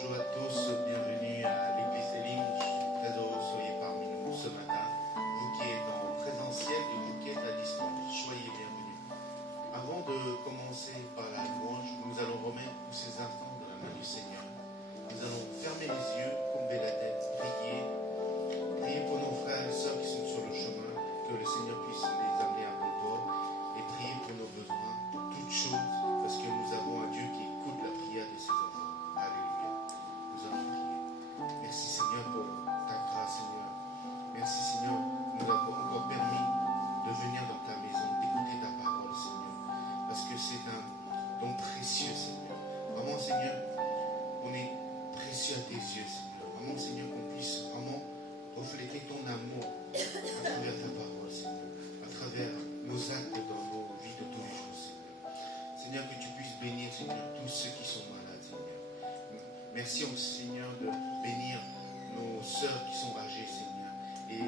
Bonjour à tous, bienvenue à l'église Elim. Je suis très heureux que vous soyez parmi nous ce matin. Vous qui êtes en présentiel et vous qui êtes à distance, soyez bienvenus. Avant de commencer par la louange, nous allons remettre tous ces instants dans la main du Seigneur. Nous allons fermer les yeux, tomber la tête, prier. Prier pour nos frères et sœurs qui sont sur le chemin, que le Seigneur puisse les amener à bon port. Et prier pour nos besoins, pour toutes choses, parce que nous avons un Dieu qui écoute la prière de ses enfants. Alléluia. Nous allons prier. Merci Seigneur pour ta grâce, Seigneur. Merci Seigneur, nous avons encore permis de venir dans ta maison, d'écouter ta parole, Seigneur. Parce que c'est un don précieux, Seigneur. Vraiment, Seigneur, on est précieux à tes yeux, Seigneur. Vraiment, Seigneur, qu'on puisse vraiment refléter ton amour à travers ta parole, Seigneur. À travers nos actes dans nos vies de tous les jours, Seigneur. Seigneur, que tu puisses bénir, Seigneur, tous ceux qui sont malades, Seigneur. Merci, Seigneur, de bénir nos sœurs qui sont âgées, Seigneur. Et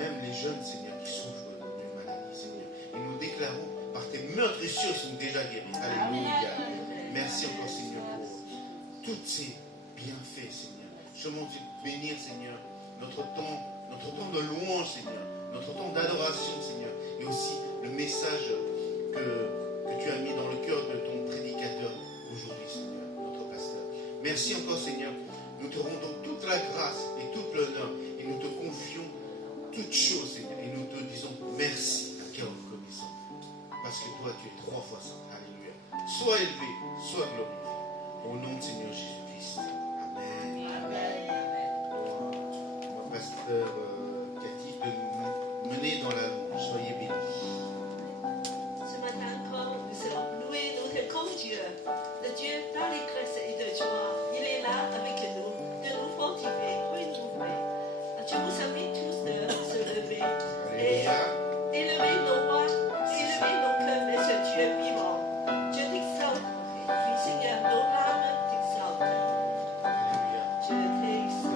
même les jeunes, Seigneur, qui souffrent d'une maladie, Seigneur. Et nous déclarons, par tes meurtrissures, ils sont déjà guéris. Alléluia. Merci encore, Seigneur, pour tous ces bienfaits, Seigneur. Je demande de bénir, Seigneur, notre temps de louange, Seigneur, notre temps d'adoration, Seigneur, et aussi le message que tu as mis dans le cœur de ton prédicateur aujourd'hui, Seigneur, notre pasteur. Merci encore, Seigneur. Nous te rendons toute la grâce et toute l'honneur, et nous te confions toutes choses, Seigneur, et nous te disons merci à cœur reconnaissant, parce que toi, tu es 3 fois saint. Alléluia. Sois élevé, sois glorifié, au nom de Seigneur Jésus-Christ. Amen. Amen. Ma pasteur Cathy de nous mener dans la louange. Soyez bénis. Ce matin encore, nous allons louer notre grand Dieu, le Dieu d'allégresse et de joie. Il est là avec nous, de nous fortifier, renouveler. Je vous invite tous de se lever et élever nos voix, élever nos cœurs vers ce Dieu vivant. Je t'exalte, oui Seigneur, nos âmes t'exaltent. Je t'exalte.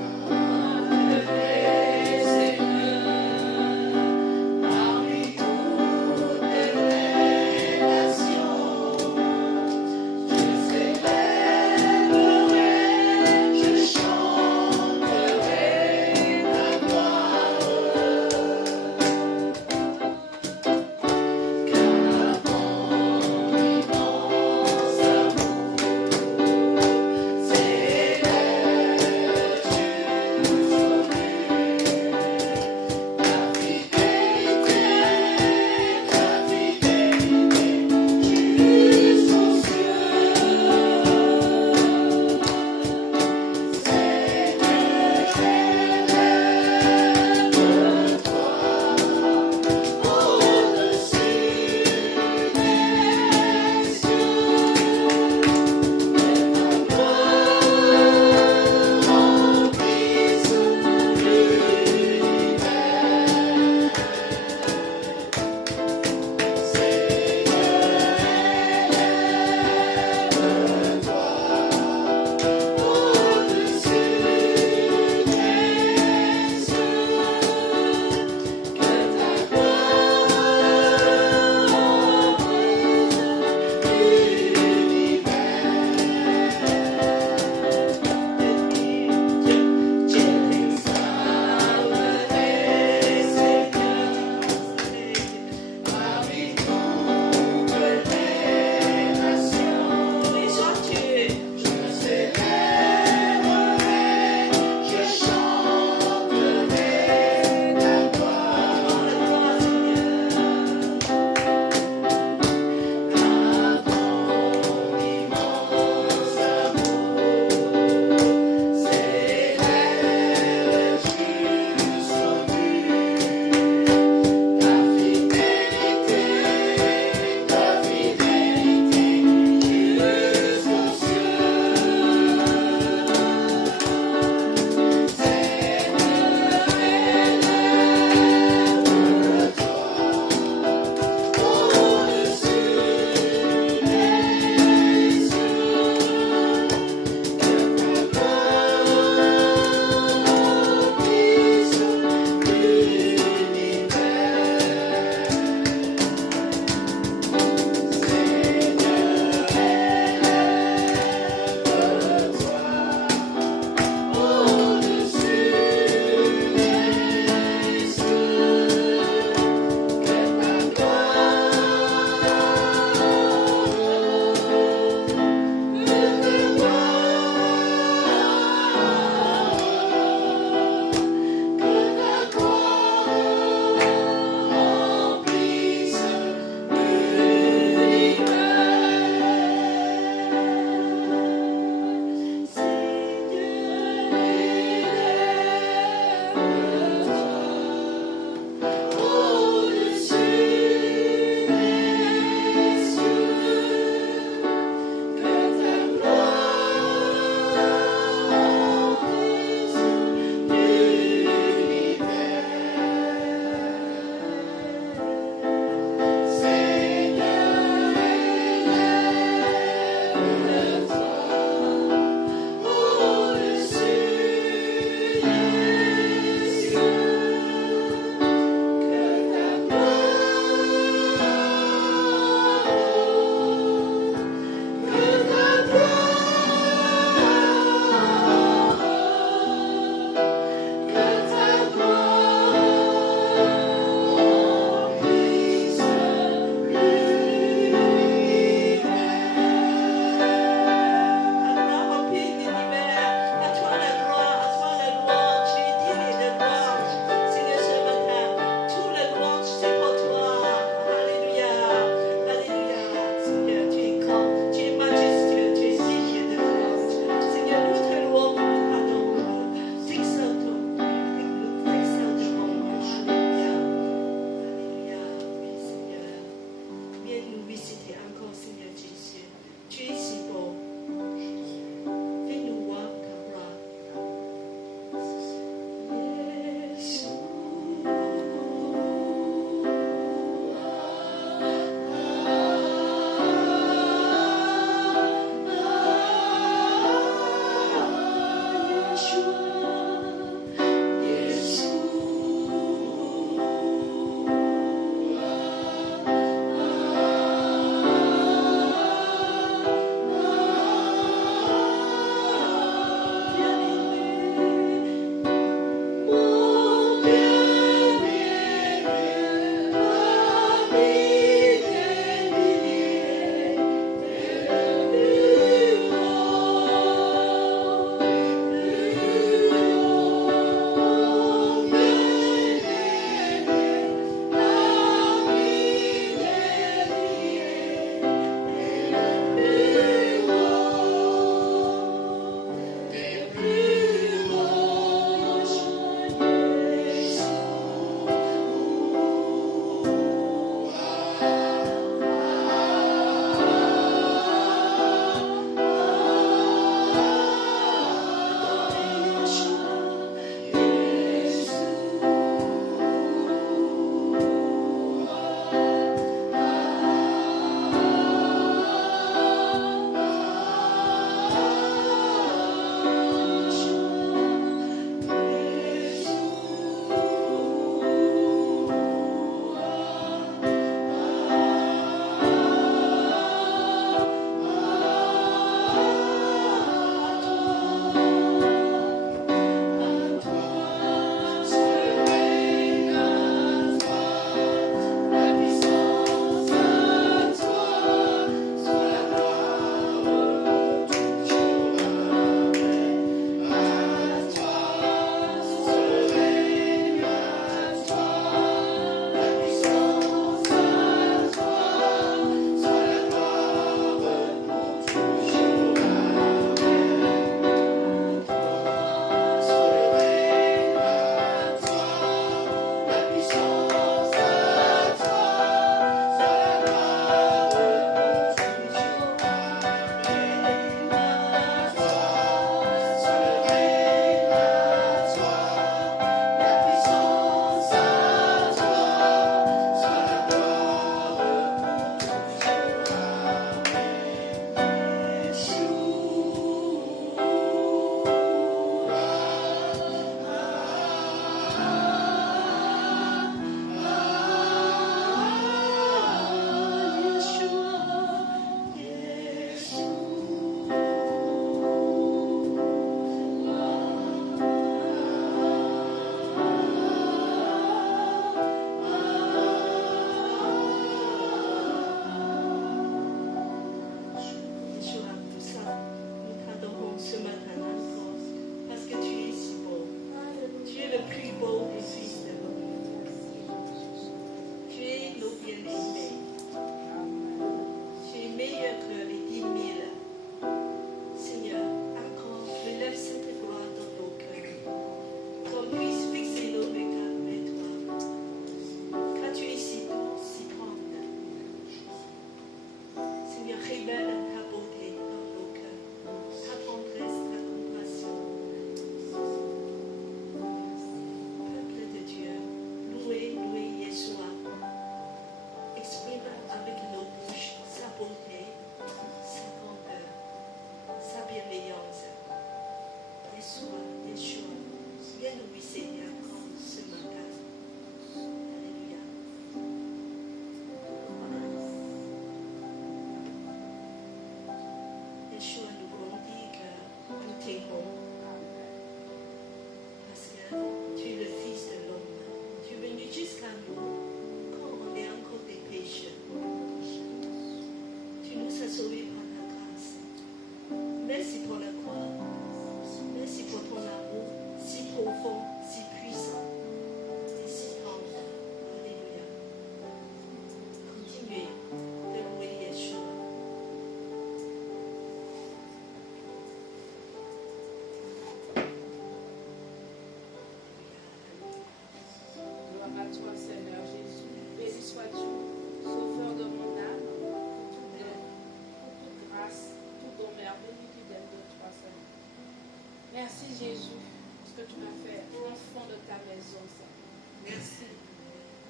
Merci Jésus, ce que tu m'as fait enfant de ta maison, Seigneur. Merci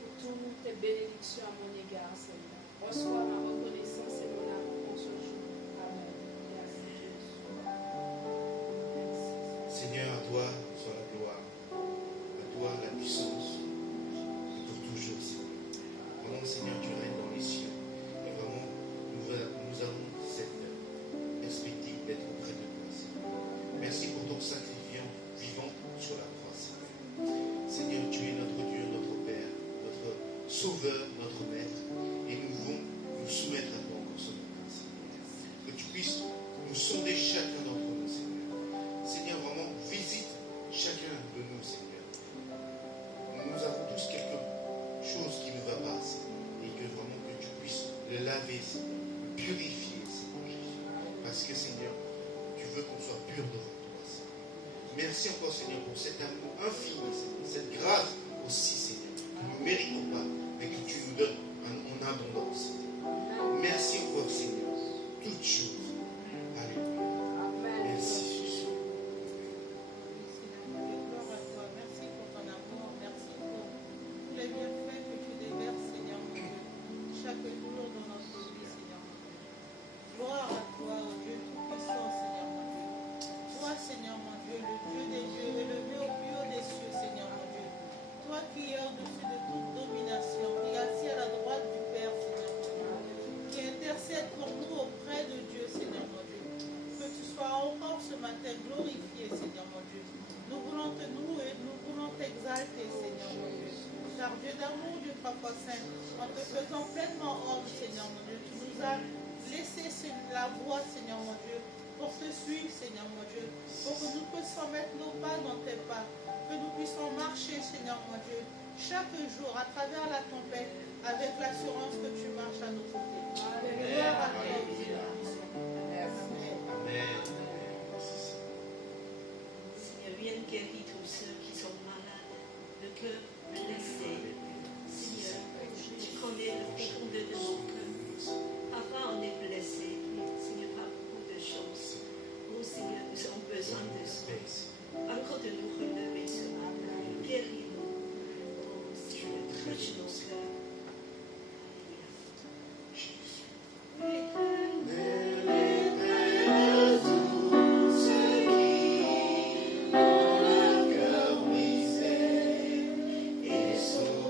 pour toutes tes bénédictions à mon égard, Seigneur. Reçois ma reconnaissance et mon amour pour ce jour. Amen. Merci Jésus. Merci. Seigneur, à toi soit la gloire, à toi la puissance, et pour toujours, Seigneur. Vraiment, Seigneur, tu règnes dans les cieux. Et vraiment, nous avons cette perspective d'être auprès de toi, Seigneur. Merci pour ton sacrifice vivant sur la croix, Seigneur. Seigneur, tu es notre Dieu, notre Père, notre Sauveur, notre Maître. Et nous voulons nous soumettre à toi encore ce matin, Seigneur. Que tu puisses nous sonder chacun d'entre nous, Seigneur. Seigneur, vraiment, visite chacun de nous, Seigneur. Nous avons tous quelque chose qui ne va pas, Seigneur. Et que vraiment que tu puisses le laver, Seigneur, le purifier, Seigneur Jésus. Parce que, Seigneur, tu veux qu'on soit pur devant toi, Seigneur. Merci encore, Seigneur, pour cet amour infini, Seigneur, cette grâce aussi, Seigneur, que nous ne méritons pas, mais que tu nous donnes en abondance, Seigneur. Merci encore, Seigneur, toutes choses. Alléluia. Merci, Jésus. Gloire à toi. Merci pour ton amour. Merci pour tous les bienfaits que tu déverses, Seigneur mon Dieu, chaque jour dans notre vie, Seigneur mon Dieu. Gloire à toi, ô Dieu tout-puissant, Seigneur mon Dieu. Toi, Seigneur mon Dieu, le Dieu des dieux, élevé au plus haut des cieux, Seigneur mon Dieu. Toi qui es au-dessus de toute domination, qui es assis à la droite du Père, Seigneur mon Dieu, qui intercède pour nous auprès de Dieu, Seigneur mon Dieu. Que tu sois encore ce matin glorifié, Seigneur mon Dieu. Nous voulons te louer, nous voulons t'exalter, Seigneur mon Dieu. Car Dieu d'amour, Dieu trois fois saint, en te faisant pleinement homme, Seigneur mon Dieu, tu nous as laissé la voie, Seigneur mon Dieu, pour te suivre, Seigneur mon Dieu, pour que nous puissions mettre nos pas dans tes pas, que nous puissions marcher, Seigneur mon Dieu, chaque jour à travers la tempête, avec l'assurance que tu marches à nos côtés. Gloire à toi, Dieu. Amen. Amen. Seigneur, viens guérir tous ceux qui sont malades, le cœur blessé. Seigneur, tu connais le profondeur de mon cœur. Parfois, on est blessé, Seigneur, par beaucoup de choses. Oh Seigneur, nous avons besoin de soins. Encore de nous relever ce matin. Guéris-nous. Oh Seigneur, touche nos cœurs. Et son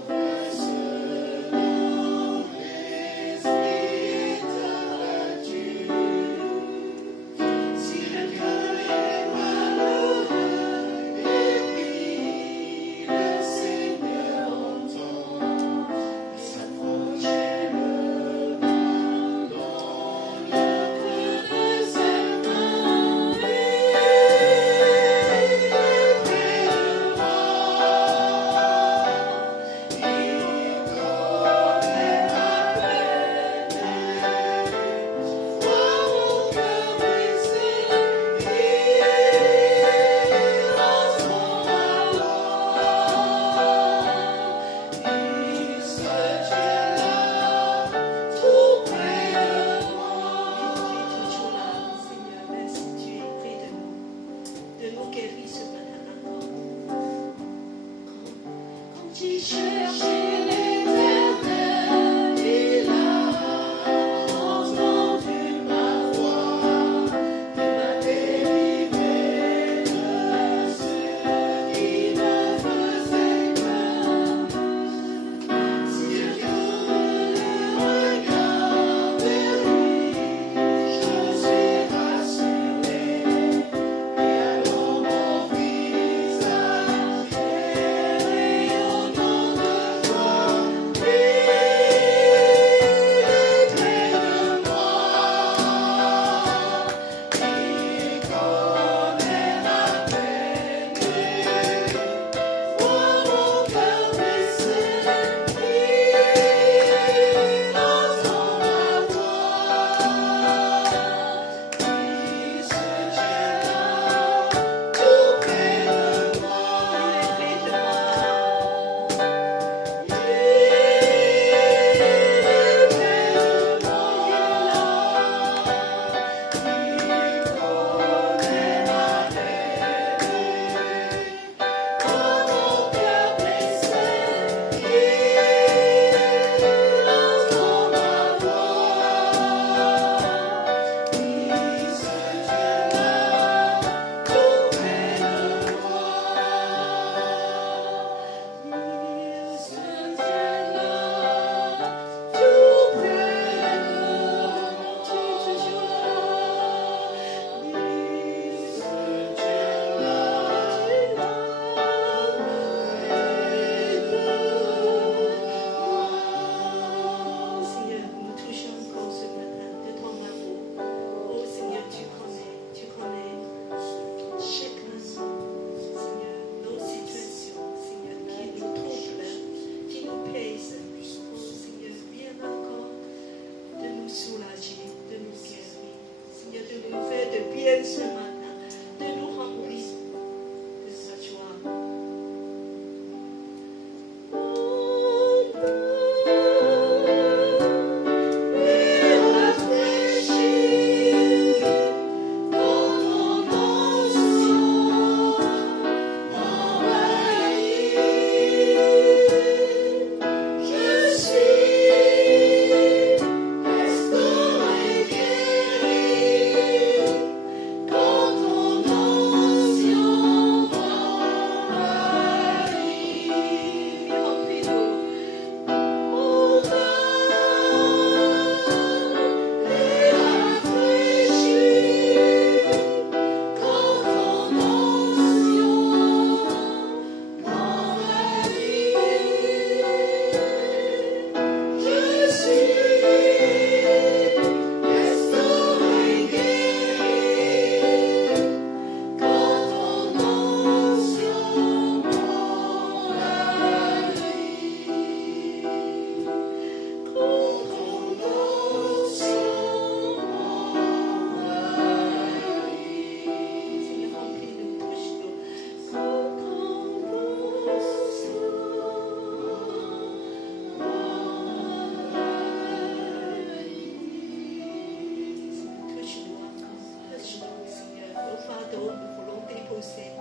fardeaux, nous voulons déposer.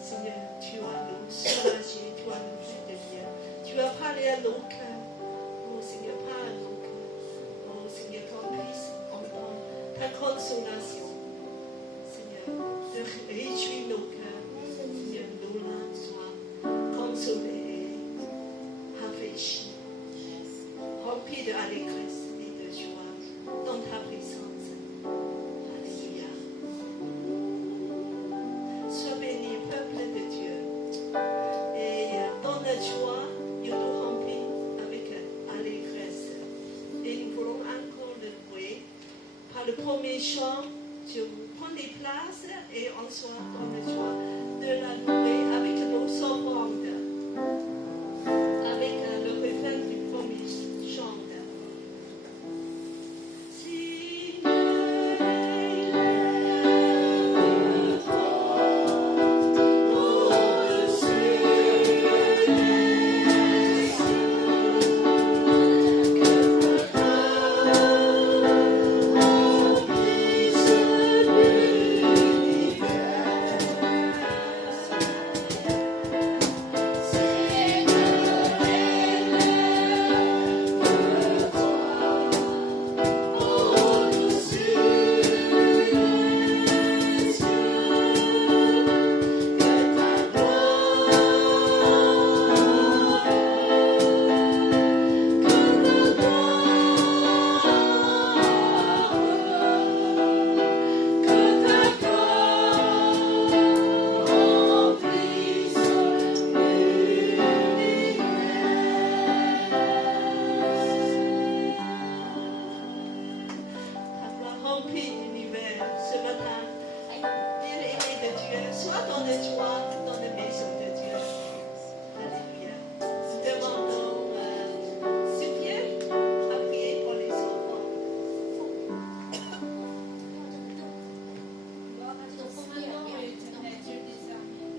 Seigneur, tu vas nous soulager, tu vas nous faire de bien. Tu vas parler à nos cœurs. Oh Seigneur, parle à nos cœurs. Oh Seigneur, qu'on puisse entendre ta consolation. Seigneur, de réjouir nos cœurs. Seigneur, nos âmes soient consolées et rafraîchies, remplies d'allégresse et de joie dans ta présence. Alléluia. Sois béni, peuple de Dieu. Et dans la joie, il nous remplit avec allégresse. Et nous voulons encore le louer. Par le premier chant, je vous prends des places et on soit dans la joie de la louer avec nos offrandes. Avec le refrain du premier chant. Remplis l'univers ce matin. Bien-aimé de Dieu, sois dans la joie, dans la maison de Dieu. Alléluia. Nous demandons Sylvia à prier pour les enfants. Gloire à ton Seigneur et éternel Dieu des armées.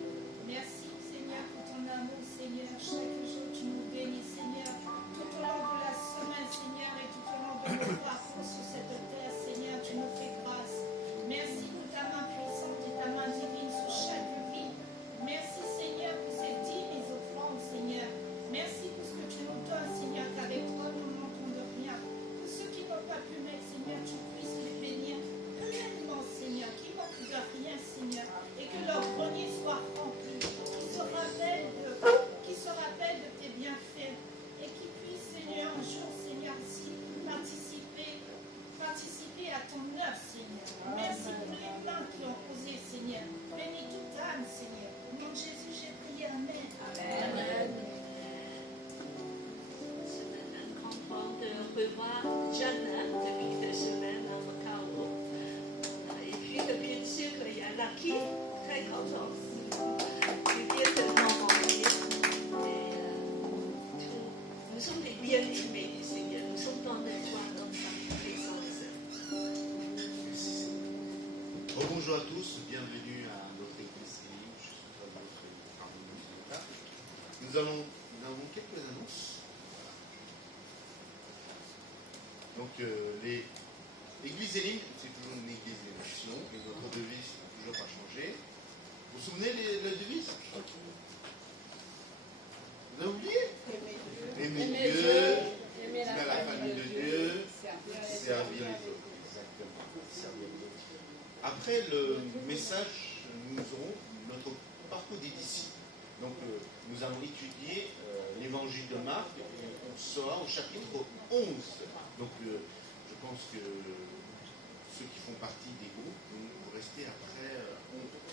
Merci Seigneur pour ton amour Seigneur. Chaque jour tu nous bénis Seigneur. Tout au long de la semaine Seigneur et tout au long de nos parcours sur cette terre Seigneur tu nous fais grâce. Merci pour ta main puissante et ta main divine sur chaque vie. Merci Seigneur pour ces dîmes et offrandes Seigneur. Merci pour ce que tu nous donnes Seigneur qu'avec toi nous ne manquons de rien. Pour ceux qui n'ont pas pu mettre Seigneur tu puisses les bénir pleinement Seigneur, qui ne manquent de rien Seigneur et que leur grenier soit rempli, qu'ils se rappellent de tes bienfaits et qu'ils puissent Seigneur un jour Seigneur ici participer à ton œuvre Seigneur. Merci pour les mains qui ont posé Seigneur. Bénis toute âme Seigneur. Au nom de Jésus j'ai prié. Amen. Amen. C'est un grand temps de revoir Jana depuis 2 semaines à Macao. Et puis bien sûr il y a Lucky, très content. Il vient de Normandie. Et nous sommes des bien-aimés du Seigneur. Nous sommes dans la joie, dans sa présence. Merci. Bonjour à tous, bienvenue à notre église. Je suis très heureux d'être parmi nous ce matin. Nous avons quelques annonces. Donc, l'église Élim, c'est toujours une église des nations, et notre devise n'a toujours pas changé. Vous vous souvenez la devise? Vous avez oublié? Aimer Dieu, aimer la famille de Dieu, servir les autres. Exactement. Servir les autres. Après le message, nous aurons notre parcours des disciples. Donc, nous allons étudier l'évangile de Marc et on sera au chapitre 11. Donc, je pense que ceux qui font partie des groupes, vous restez après.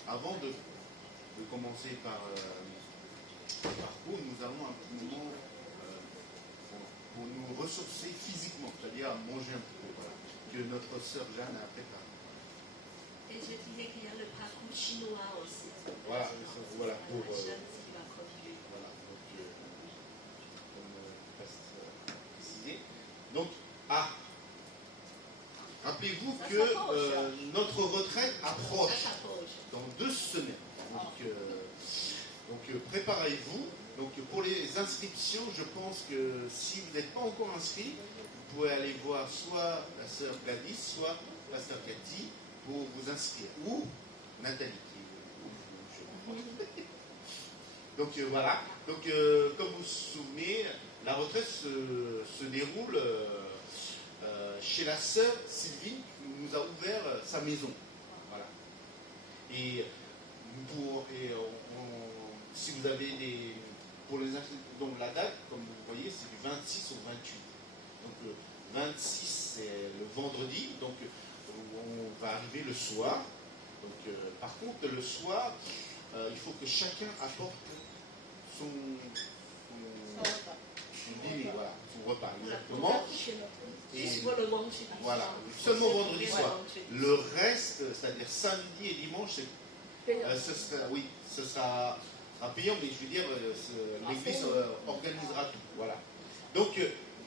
Avant de commencer par le parcours, nous allons un moment pour nous ressourcer physiquement, c'est-à-dire manger un peu, voilà, que notre sœur Jeanne a préparé. Et je disais qu'il y a le parcours chinois aussi. Voilà, voilà pour. Jeanne qui va conduire. Voilà, donc, comme reste précisé. Donc, rappelez-vous Ça que s'approche. notre retraite approche Ça s'approche. dans 2 semaines. Donc, préparez-vous. Donc, pour les inscriptions, je pense que si vous n'êtes pas encore inscrit, vous pouvez aller voir soit la sœur Gladys, soit pasteur Cathy pour vous inscrire. Ou natalité. Donc voilà. Donc comme vous vous souvenez, la retraite se déroule chez la sœur Sylvie qui nous a ouvert sa maison. Voilà. Et si vous avez pour les donc la date, comme vous voyez, c'est du 26 au 28. Donc le 26 c'est le vendredi, donc on va arriver le soir. Donc par contre le soir, il faut que chacun apporte son dîner, voilà, son repas, exactement. Et Juste pour le manger. voilà, seulement vendredi soir. Le reste, c'est-à-dire samedi et dimanche, ce sera payant, mais je veux dire, l'église organisera tout. Voilà. Donc,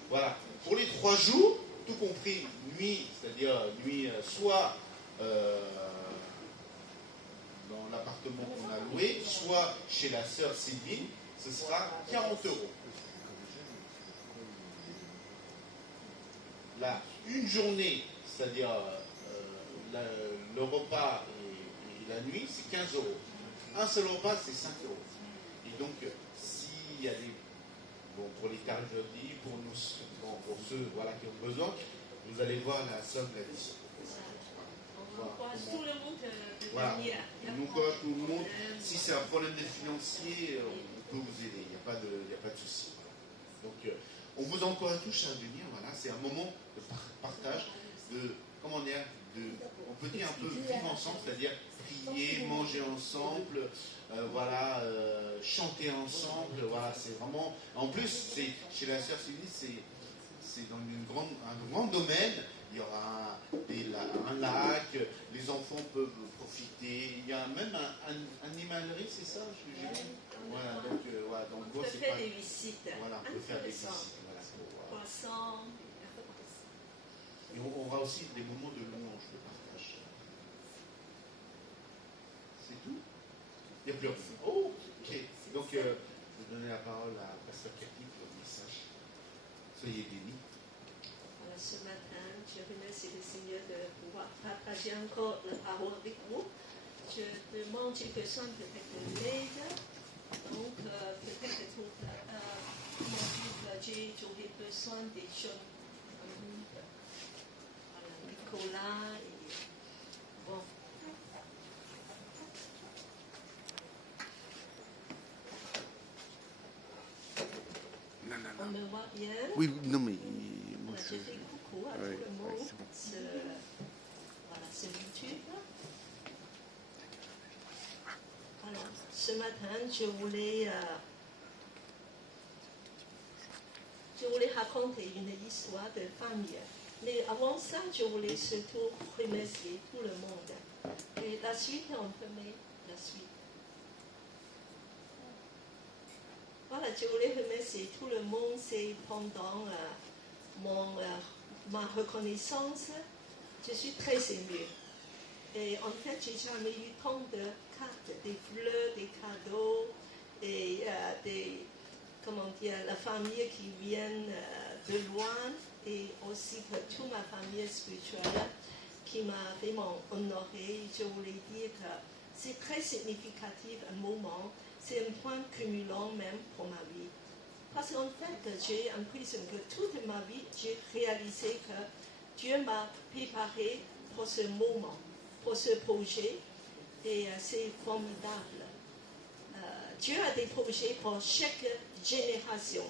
voilà. Pour les 3 jours, tout compris, nuit, c'est-à-dire nuit soit dans l'appartement qu'on a loué, soit chez la sœur Sylvie, ce sera 40 €. Là, une journée, c'est-à-dire le repas et la nuit, c'est 15 €. Un seul repas, c'est 5 €. Et donc, s'il y a des... Bon, pour les tarifs pour nous, pour ceux voilà, qui ont besoin, vous allez voir la somme là-dessus. On encourage tout le monde de Voilà. venir. On encourage tout le monde. Si c'est un problème de financier, on peut vous aider. Il n'y a pas de souci. Donc, on vous encourage tous à venir. Voilà, c'est un moment de partage, comment dire, on peut dire un peu vivre ensemble, c'est-à-dire prier, manger ensemble, voilà, chanter ensemble. Voilà, c'est vraiment. En plus, chez la sœur Sylvie, c'est dans un grand domaine. Il y aura un lac, les enfants peuvent profiter. Il y a même un animalerie, c'est ça? Voilà, donc on peut faire des visites. Voilà, on peut faire des visites. Voilà, Poisson. Et on aura aussi des moments de louange, de partage. C'est tout? Il n'y a plus rien. Oh, ok. Donc, je vais donner la parole à Pasteur Cathy pour le message. Soyez bénis. Voilà, ce matin, je remercie le Seigneur de pouvoir partager encore la parole avec vous. Je demande une personne peut-être de l'aide. Donc, peut-être j'aurais besoin des jeunes. Voilà, Nicolas et bon. On me voit bien. Oui, non, mais moi Je fais coucou à tout le monde. Voilà, c'est YouTube. Alors, ce matin, je voulais raconter une histoire de famille. Mais avant ça, je voulais surtout remercier tout le monde. Et la suite, on peut mettre la suite. Voilà, je voulais remercier tout le monde. C'est pendant ma reconnaissance, je suis très émue. Et en fait, j'ai jamais eu tant de cartes, des fleurs, des cadeaux, et la famille qui vient de loin, et aussi pour toute ma famille spirituelle qui m'a vraiment honorée. Je voulais dire que c'est très significatif un moment, c'est un point cumulant même pour ma vie. Parce qu'en fait, j'ai l'impression que toute ma vie, j'ai réalisé que Dieu m'a préparé pour ce moment, pour ce projet, et c'est formidable. Dieu a des projets pour chaque génération.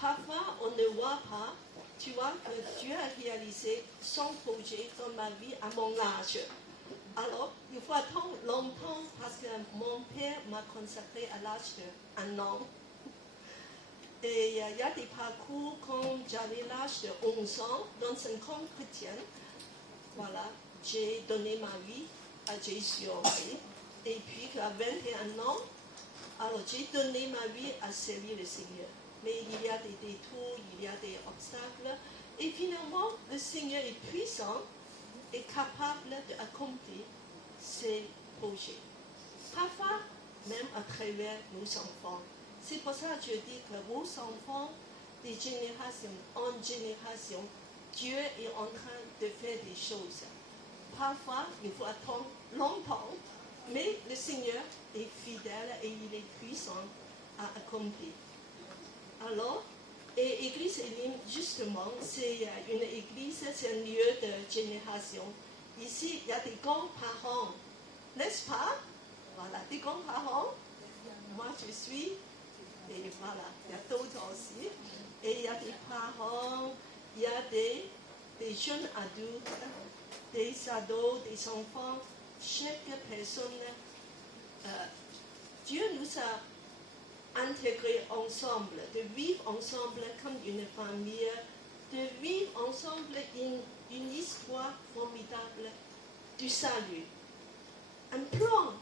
Parfois, on ne voit pas, tu vois, que Dieu a réalisé son projet dans ma vie à mon âge. Alors, il faut attendre longtemps parce que mon père m'a consacré à l'âge d'1 an. Et il y a des parcours quand j'avais l'âge de 11 ans dans un camp chrétien. Voilà, j'ai donné ma vie à Jésus. Et puis à 21 ans, alors j'ai donné ma vie à servir le Seigneur. Mais il y a des détours, il y a des obstacles. Et finalement, le Seigneur est puissant et capable d'accomplir ses projets. Parfois, même à travers nos enfants. C'est pour ça que je dis que vos enfants, de génération en génération, Dieu est en train de faire des choses. Parfois, il faut attendre longtemps, mais le Seigneur est fidèle et il est puissant à accomplir. Alors, et Église Elim, justement, c'est une église, c'est un lieu de génération. Ici, il y a des grands-parents, n'est-ce pas? Voilà, des grands-parents. Moi, je suis, et voilà, il y a d'autres aussi. Et il y a des parents, il y a des jeunes adultes, des ados, des enfants. Chaque personne, Dieu nous a intégrés ensemble, de vivre ensemble comme une famille, de vivre ensemble une histoire formidable du salut. Un plan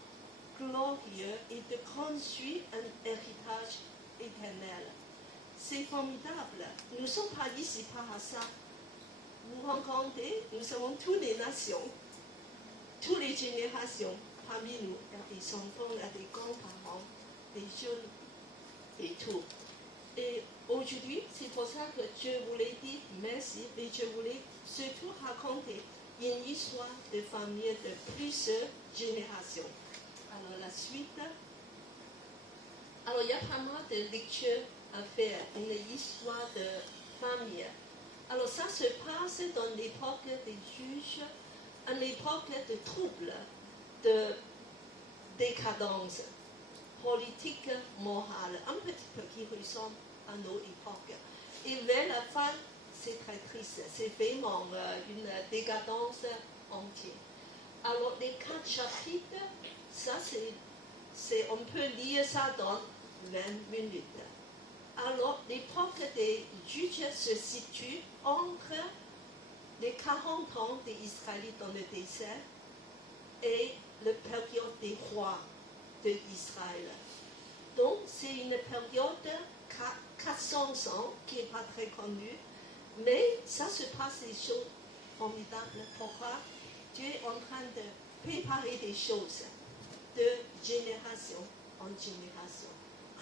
glorieux et de construire un héritage éternel. C'est formidable. Nous ne sommes pas ici par hasard. Vous rencontrez, nous avons toutes les nations, toutes les générations parmi nous. Il y a des enfants, il y a des grands-parents, des jeunes et tout. Et aujourd'hui, c'est pour ça que je voulais dire merci, et je voulais surtout raconter une histoire de famille de plusieurs générations. Alors la suite. Alors il y a pas mal de lectures à faire, une histoire de famille. Alors ça se passe dans l'époque des juges, à l'époque de troubles, de décadence politique, morale, un petit peu qui ressemble à nos époques. Et vers la fin, c'est très triste, c'est vraiment une décadence entière. Alors les 4 chapitres, ça c'est, on peut lire ça dans 20 minutes. Alors l'époque des juges se situe entre les 40 ans des Israélites dans le désert et la période des rois d'Israël. Donc c'est une période 400 ans qui n'est pas très connue, mais ça se passe des choses formidables. Pourquoi? Dieu est en train de préparer des choses de génération en génération.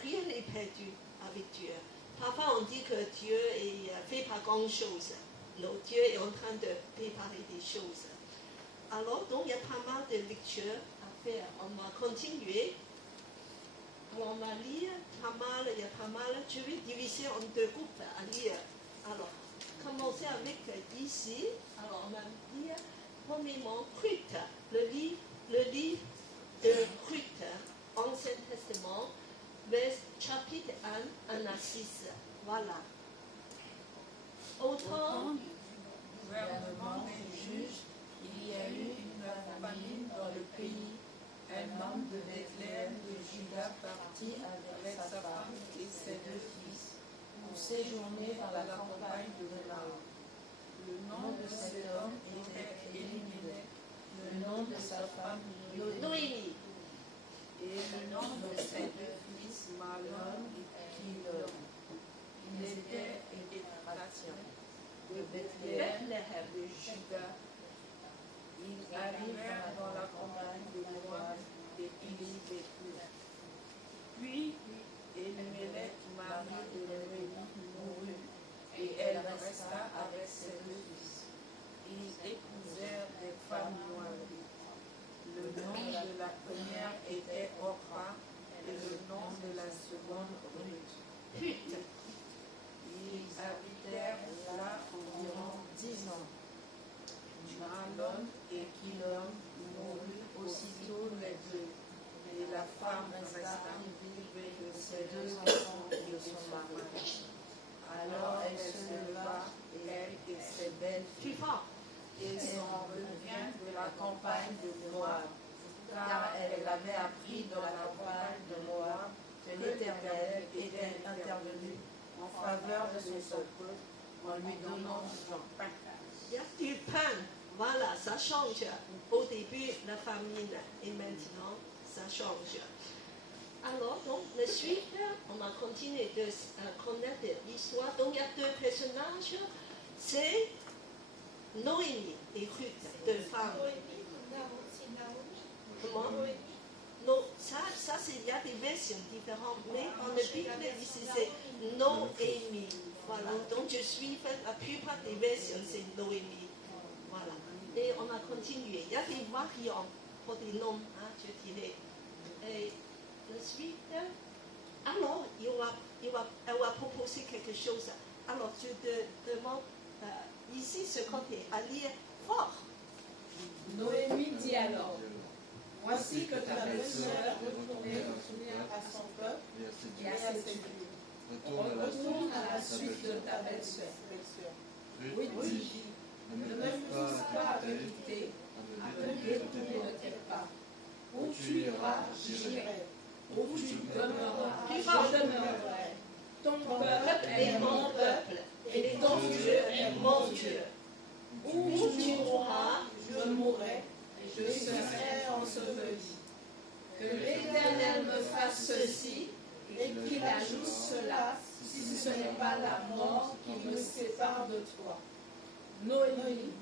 Rien n'est perdu avec Dieu. Parfois on dit que Dieu ne fait pas grand-chose. Non, Dieu est en train de préparer des choses. Alors, donc il y a pas mal de lectures à faire. On va continuer. Alors, on va lire pas mal, il y a pas mal. Je vais diviser en 2 groupes à lire. Alors, commencer avec ici. Alors, on va lire premièrement Ruth, le livre de Ruth, Ancien Testament, chapitre 1 à 6. Voilà. Autant du gouvernement des juges, il y a eu une famine dans le pays. Un homme de Bethléem de Juda partit avec sa femme et ses 2 fils pour séjourner dans la campagne de Moab. Le nom de cet homme était Elimelech, le nom de sa femme Noémie. et le nom de ses 2 fils Malon et Kilon. Ils étaient Éphrathiens de Bethléem de Juda. Ils arrivèrent dans la campagne de Moab et ils y vécurent. Puis Elimelech, mari de Noémie, mourut et elle resta avec ses 2 fils. Ils épousèrent des femmes moabites. Le nom de la première était Orpha et le nom de la seconde Ruth. Ils habitèrent là environ 10 ans. Malon et Kilon moururent aussitôt les 2, et la femme resta vivre de ses 2 enfants et de son mari. Alors elle se leva, elle et ses belles filles, et s'en revint de la campagne de Moab, car elle avait appris dans la campagne de Moab que l'Éternel était intervenu en faveur de son peuple en lui donnant du pain. Il y a du pain. Voilà, ça change. Au début, la famine, et maintenant, ça change. Alors, donc, la suite, on va continuer de connaître l'histoire. Donc, il y a 2 personnages. C'est Noémie et Ruth, 2 femmes. C'est Naomi. Comment? Non, ça il y a des versions différentes, mais en le Bible, ici, c'est Noémie. Voilà, donc je suis la plupart des versions, c'est Noémie. Voilà. Et on a continué. Il y a des variantes pour des noms, hein, je dirais. Et ensuite, alors, elle va proposer quelque chose. Alors, je te demande ici ce côté à lire fort. Noémie dit alors, voici que ta belle-sœur est retournée à son peuple et à ses dieux. Retourne à la suite de ta belle-sœur. Oui, dis, ne me pousse pas à te quitter, à me détourner de tes pas. Où tu iras, j'irai. Où tu demeureras, je demeurerai. Ton peuple est mon peuple, et ton Dieu est mon Dieu. Où tu mourras, je mourrai, et je serai enseveli. Que l'Éternel me fasse ceci, et qu'il ajoute cela, si ce n'est pas la mort qui me sépare de toi. Noémie,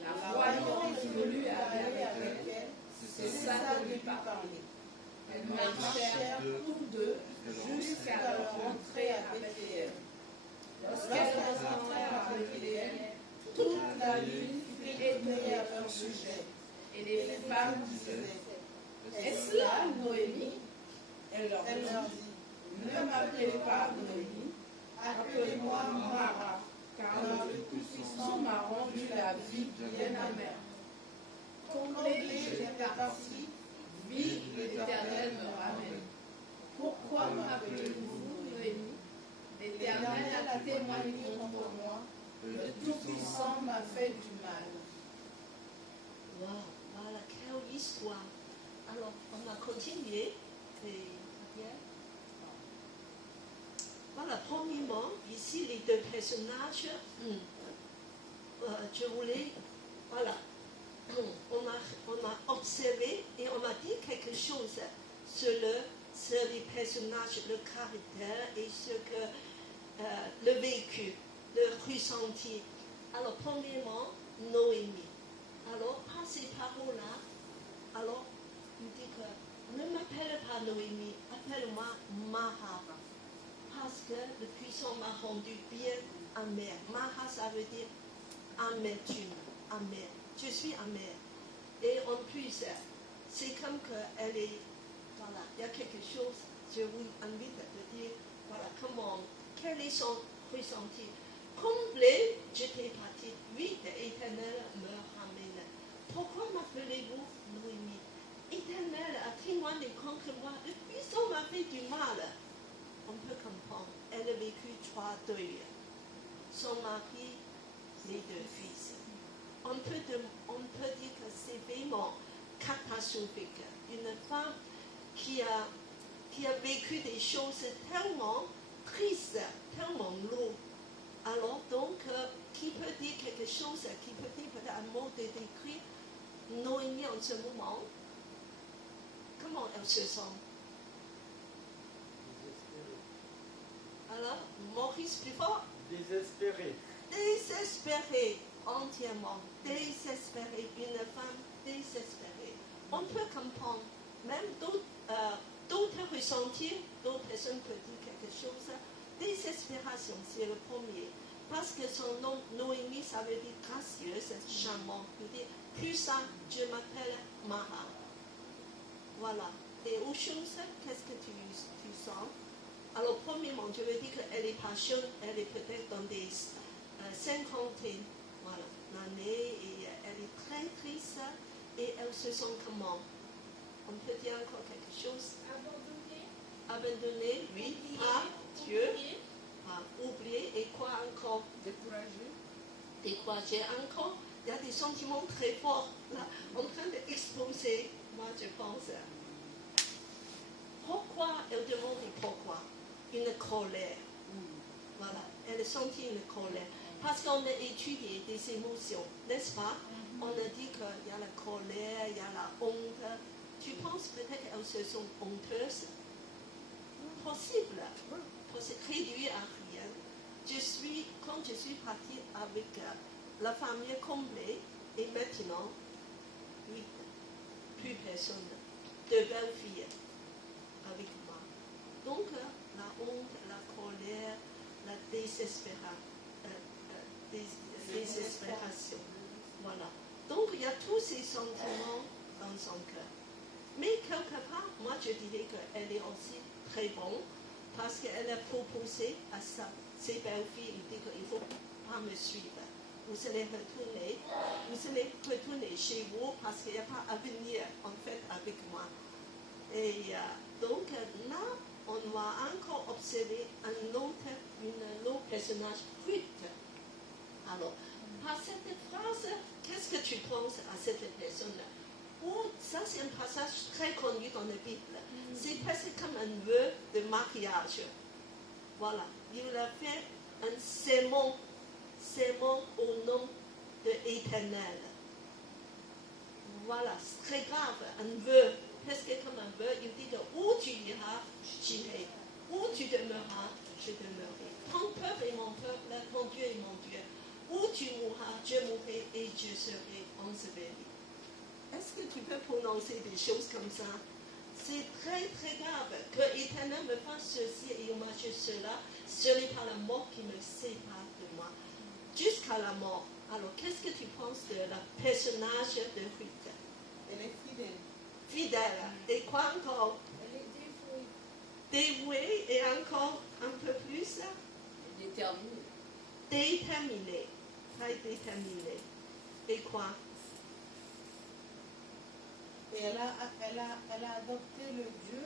la voyante voulut aller avec elle, c'est ça de lui parler. Elles marchèrent tous deux jusqu'à leur entrée à Bethléem. Lorsqu'elles rentrèrent à Bethléem, toute la ville fut étonnée à leur sujet. Et les femmes disaient, est-ce là Noémie? Elle leur dit, ne m'appelez pas Noémie, appelez-moi Mara, car le Tout-Puissant m'a rendu la vie bien amère. Comblée, j'étais partie, vie l'Éternel me ramène. Pourquoi m'appelez-vous Noémie? L'Éternel a témoigné contre moi, le Tout-Puissant m'a fait du mal. Wow, voilà, quelle histoire. Alors, on va continuer. Voilà, premièrement, ici, les deux personnages, je voulais, voilà, on a observé et on a dit quelque chose sur les personnages, le caractère et ce que le vécu, le ressenti. Alors, premièrement, Noémie. Alors, par ces paroles-là, alors, il dit que ne m'appelle pas Noémie, appelle-moi Mara. Parce que le puissant m'a rendu bien amer. Mara, ça veut dire amertume, amer. Je suis amère. Et en plus, c'est comme qu'elle est, voilà, il y a quelque chose, je vous invite à dire, voilà, comment, quel est son ressenti. Comblé, j'étais partie, vite, Éternel me ramène. Pourquoi m'appelez-vous Noémie? Éternel a témoigné contre moi, le puissant m'a fait du mal. On peut comprendre, elle a vécu 3 deuils. Son mari, les 2 fils. On peut dire que c'est vraiment catastrophique. Une femme qui a vécu des choses tellement tristes, tellement lourdes. Alors donc, qui peut dire quelque chose, qui peut dire peut-être un mot de décrire Noémie en ce moment? Comment elle se sent? Alors, Maurice plus fort? Désespéré. Désespéré, entièrement. Désespéré, une femme désespérée. On peut comprendre, même d'autres ressentir, d'autres personnes peuvent dire quelque chose. Désespération, c'est le premier. Parce que son nom, Noémie, ça veut dire gracieuse, charmante. Il dit, plus ça, je m'appelle Mara. Voilà. Et autre chose, qu'est-ce que tu sens? Alors, premièrement, je veux dire qu'elle est pas jeune, elle est peut-être dans des cinquantaines, voilà, l'année, et elle est très triste, et elle se sent comment? On peut dire encore quelque chose? Abandonnée, oui, par Dieu, oublié, et quoi encore? Découragé encore. Il y a des sentiments très forts, là, en train d'exploser, moi je pense. Pourquoi? Elle demande pourquoi? Une colère. Voilà, elle a senti une colère. Parce qu'on a étudié des émotions, n'est-ce pas? On a dit qu'il y a la colère, il y a la honte. Tu penses peut-être qu'elles se sont honteuses? Possible. Réduit à rien. Quand je suis partie avec la famille comblée, et maintenant, oui, plus personne. 2 belles filles avec moi. Donc, la honte, la colère, la désespération. Voilà. Donc, il y a tous ces sentiments dans son cœur. Mais quelque part, moi je dirais qu'elle est aussi très bonne parce qu'elle a proposé à ses belles-filles, il dit qu'il ne faut pas me suivre. Vous allez retourner chez vous parce qu'il n'y a pas à venir en fait avec moi. Et donc là, on va encore observer un autre personnage, Ruth. Alors, par cette phrase, qu'est-ce que tu penses à cette personne-là? Oh, ça c'est un passage très connu dans la Bible. C'est presque comme un vœu de mariage. Voilà, il a fait un serment au nom de l'Éternel. Voilà, c'est très grave, un vœu, presque comme un vœu. Il dit que où tu iras, j'irai. Où tu demeureras, je demeurerai. Ton peuple est mon peuple, ton Dieu est mon Dieu. Où tu mourras, je mourrai et je serai enseveli. Est-ce que tu peux prononcer des choses comme ça? C'est très très grave que l'Éternel me fasse ceci et hommage cela. Ce n'est pas la mort qui me sépare de moi. Jusqu'à la mort. Alors, qu'est-ce que tu penses de la personnage de Ruth? Elle est fidèle. Fidèle. Et quoi encore? Elle est dévouée. Dévouée et encore un peu plus? Déterminée. Déterminée. Très déterminée. Et quoi? Et elle a adopté le Dieu,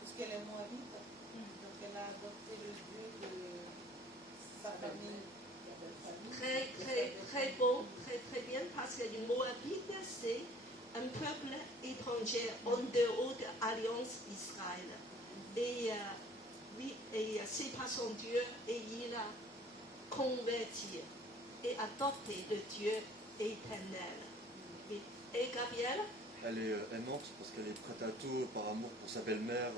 puisqu'elle est moabite. Donc elle a adopté le Dieu de sa famille. Très, très, très bon, très, très bien, parce que les Moabites, c'est un peuple étranger en dehors de l'Alliance Israël. Et oui, et c'est par son Dieu, et il a converti et adopté le Dieu éternel. Oui. Et Gabriel? Elle est aimante parce qu'elle est prête à tout par amour pour sa belle-mère,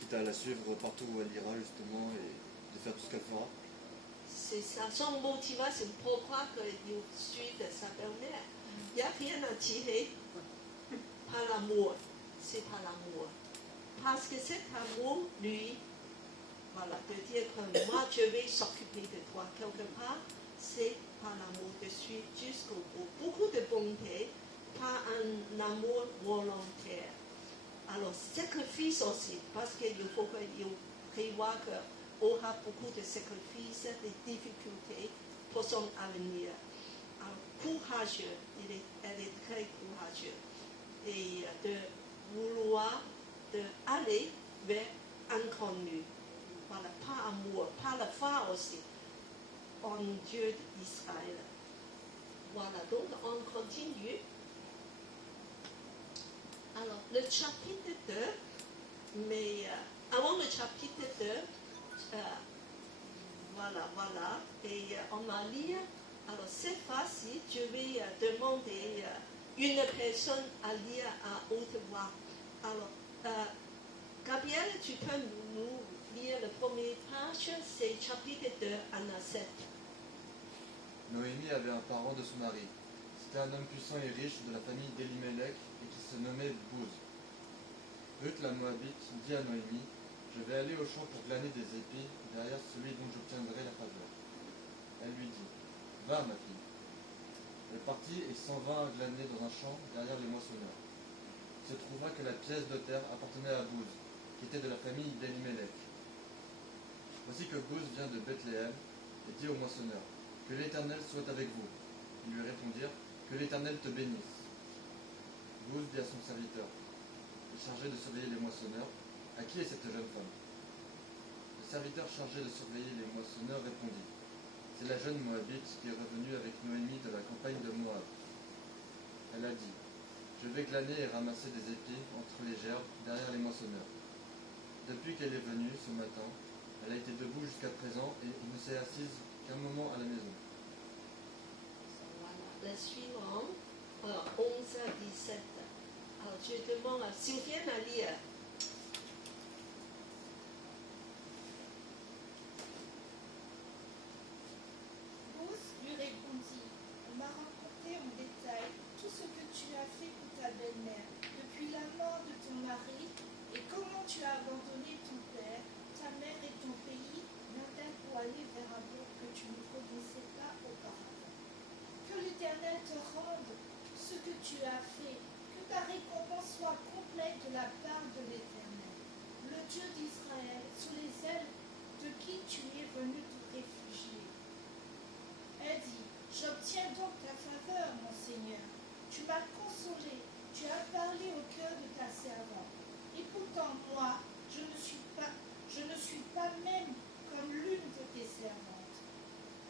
quitte à la suivre partout où elle ira justement et de faire tout ce qu'elle fera. C'est ça, son motivation, pourquoi il suit de sa belle-mère. Il n'y a rien à tirer par l'amour, c'est par l'amour. Parce que cet amour, lui, voilà, de dire que moi je vais s'occuper de toi quelque part, c'est par l'amour de suivre jusqu'au bout. Beaucoup de bonté, pas un amour volontaire. Alors, sacrifice aussi, parce qu'il faut qu'il prévoit qu'il aura beaucoup de sacrifices, de difficultés pour son avenir. Alors, courageux, elle est très courageuse. Et de vouloir aller vers l'inconnu. Voilà, par amour, par la foi aussi, en Dieu d'Israël. Voilà, donc on continue. Alors, le chapitre 2, mais avant le chapitre 2, voilà, et on va lire. Alors, cette fois-ci, je vais demander une personne à lire à haute voix. Alors, Gabriel, tu peux nous lire la première page, c'est chapitre 2, à 7. Noémie avait un parent de son mari. C'était un homme puissant et riche de la famille d'Elimelech et qui se nommait Bouz. Ruth la Moabite dit à Noémie, je vais aller au champ pour glaner des épis derrière celui dont j'obtiendrai la faveur. Elle lui dit, va ma fille. Elle partit et s'en vint glaner dans un champ derrière les moissonneurs. Il se trouva que la pièce de terre appartenait à Bouz, qui était de la famille d'Elimelech. Voici que Bouz vient de Bethléem et dit aux moissonneurs, que l'Éternel soit avec vous. Ils lui répondirent, que l'Éternel te bénisse. Bouz dit à son serviteur, chargé de surveiller les moissonneurs, à qui est cette jeune femme? Le serviteur chargé de surveiller les moissonneurs répondit, c'est la jeune Moabite qui est revenue avec Noémie de la campagne de Moab. Elle a dit, je vais glaner et ramasser des épis entre les gerbes derrière les moissonneurs. Depuis qu'elle est venue ce matin, elle a été debout jusqu'à présent et ne s'est assise qu'un moment à la maison. Voilà, la suivante, 11 à 17. Alors, je demande à Sylvienne à lire. Bouz lui répondit, on m'a raconté en détail tout ce que tu as fait pour ta belle-mère, depuis la mort de ton mari, et comment tu as abandonné ton père, ta mère et ton pays, d'un pour aller vers un bourg que tu ne connaissais pas auparavant. Que l'Éternel te rende ce que tu as fait, que ta récompense de l'Éternel, le Dieu d'Israël, sous les ailes de qui tu es venu te réfugier. Elle dit, j'obtiens donc ta faveur, mon Seigneur. Tu m'as consolé, tu as parlé au cœur de ta servante. Et pourtant, moi, je ne suis pas même comme l'une de tes servantes.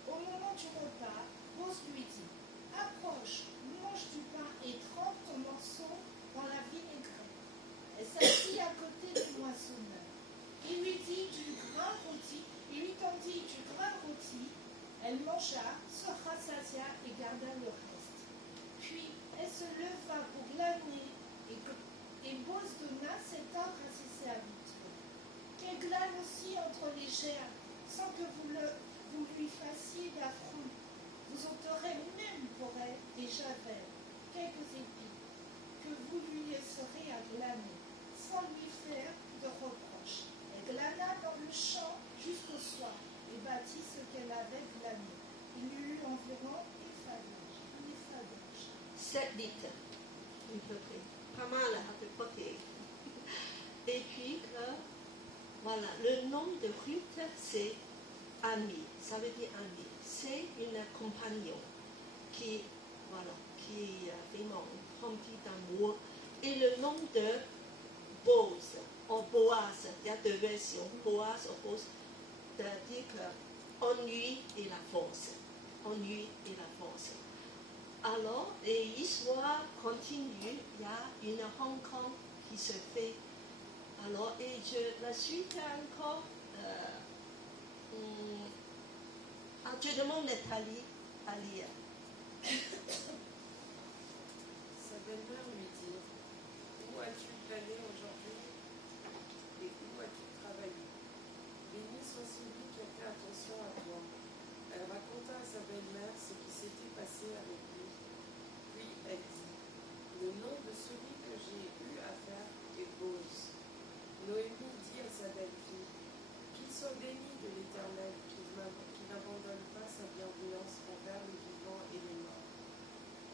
Au moment du repas, Bose lui dit, approche, mange du pain et trempe ton morceau dans la vinaigrette. Elle s'assit à côté du moissonneur. Il lui dit du grain rôti, il lui tendit du grain rôti. Elle mangea, se rassasia et garda le reste. Puis elle se leva pour glaner et Bose donna cet ordre à ses serviteurs. Qu'elle glane aussi entre les gerbes, sans que vous lui fassiez d'affront. Vous ôterez même pour elle des javelles, quelques épis, que vous lui laisserez à glaner, sans lui faire de reproche. Elle glana dans le champ jusqu'au soir et bâtit ce qu'elle avait glané. Il y eut environ une fadoche. 7 litres, à peu près. Pas mal à peu près. Et puis, voilà, le nom de Ruth, c'est Ami. Ça veut dire Ami. C'est une compagnon qui, voilà, qui est vraiment remplie d'amour. Et le nom de Boaz, ou Boaz, il y a deux versions. Boaz ou Boaz, c'est-à-dire que ennui et la force. Ennui et la force. Alors, et l'histoire continue, il y a une rencontre qui se fait. Alors, et la suite encore, je demande Nathalie à lire. Sa belle-mère lui dit, où as-tu plané aujourd'hui et où as-tu travaillé? Béni soit celui qui a fait attention à toi. Elle raconta à sa belle-mère ce qui s'était passé avec lui. Puis elle dit, le nom de celui que j'ai eu à faire est Bose. Noémie dit à sa belle-fille, qu'il soit béni de l'Éternel, qui n'abandonne pas sa bienveillance envers les vivants et les morts.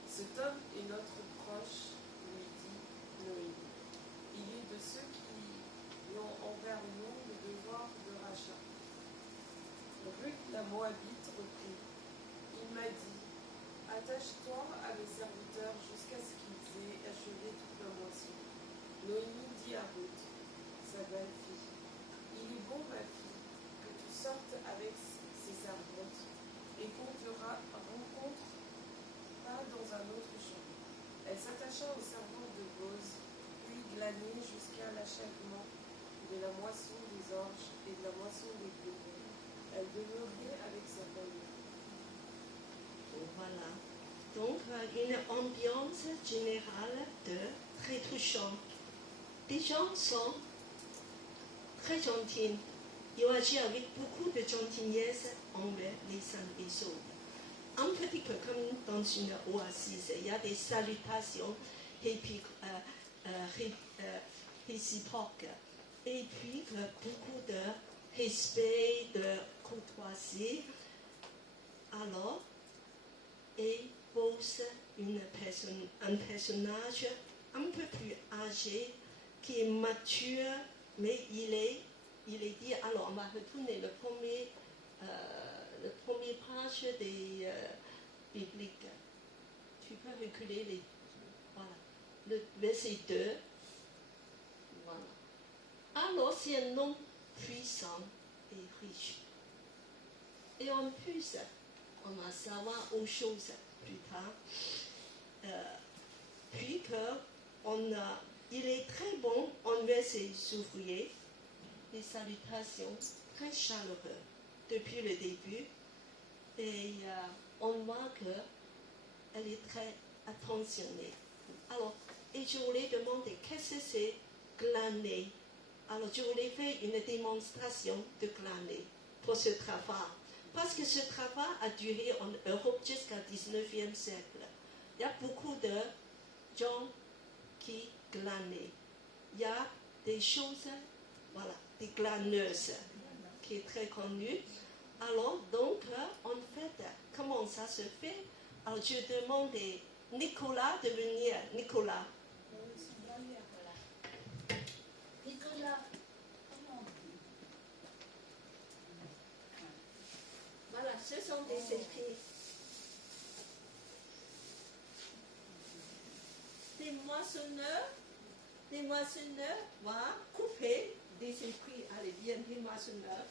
Cet homme est notre proche, lui dit Noémie. Il est de ceux qui ont envers nous le devoir de rachat. Ruth la Moabite reprit. Il m'a dit, attache-toi à mes serviteurs jusqu'à ce qu'ils aient achevé toute la moisson. Noémie dit à Ruth, sa belle-fille, il est bon, ma fille, que tu sortes avec ses servantes et qu'on te rencontre pas dans un autre champ. Elle s'attacha aux servantes de Bose, puis glanait jusqu'à l'achèvement de la moisson des orges et de la moisson des blés. Elle demeurait avec sa belle-mère. Voilà. Donc, une ambiance générale très touchante. Les gens sont très gentils. Ils agissent avec beaucoup de gentillesse envers les uns et les autres. Un petit peu comme dans une oasis, il y a des salutations réciproques. Et puis, beaucoup de respect, de courtoisie. Alors, et Bose, un personnage un peu plus âgé, qui est mature, mais il est dit, alors on va retourner le premier page des bibliques. Tu peux reculer voilà, le verset 2. Voilà. Alors c'est un homme puissant et riche. Et en plus, on va savoir autre chose plus tard. Puis il est très bon envers ses ouvriers, des salutations très chaleureuses depuis le début. Et on voit qu'elle est très attentionnée. Alors, et je voulais demander qu'est-ce que c'est glaner. Alors, je voulais faire une démonstration de glaner pour ce travail. Parce que ce travail a duré en Europe jusqu'au 19e siècle. Il y a beaucoup de gens qui glanaient. Il y a des choses, voilà, des glaneuses, qui est très connue. Alors, donc, en fait, comment ça se fait? Alors, je demande à Nicolas de venir. Nicolas. des épis. Des moissonneurs vont couper des épis. Allez, bien, des moissonneurs.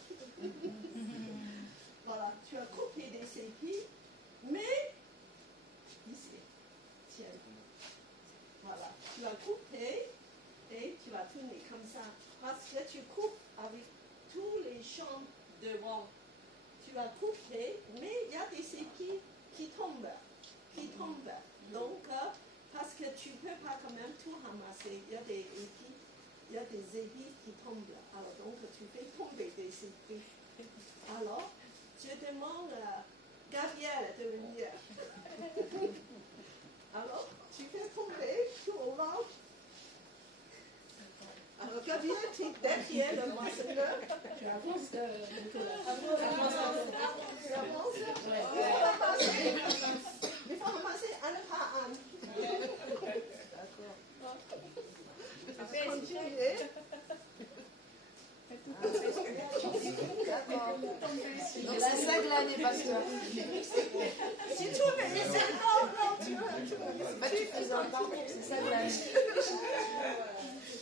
Voilà, tu as coupé des épis, mais ici, tiens. Voilà, tu vas couper et tu vas tourner comme ça. Parce que tu coupes avec tous les champs devant. Tu vas couper, mais il y a des épis qui tombent. Donc, parce que tu ne peux pas quand même tout ramasser. Il y a des épis qui tombent. Alors, donc, tu fais tomber des épis. Alors, je demande à Gabrielle de venir. Alors, tu fais tomber tout au ventre. Alors, Gabrielle, tu es derrière le moissonneur. Tu avances. Il faut ramasser un par un. D'accord. Continuez. Donc c'est ça glaner, pasteur. Si tu veux essayer, non, tu fais un parcours, c'est ça glaner.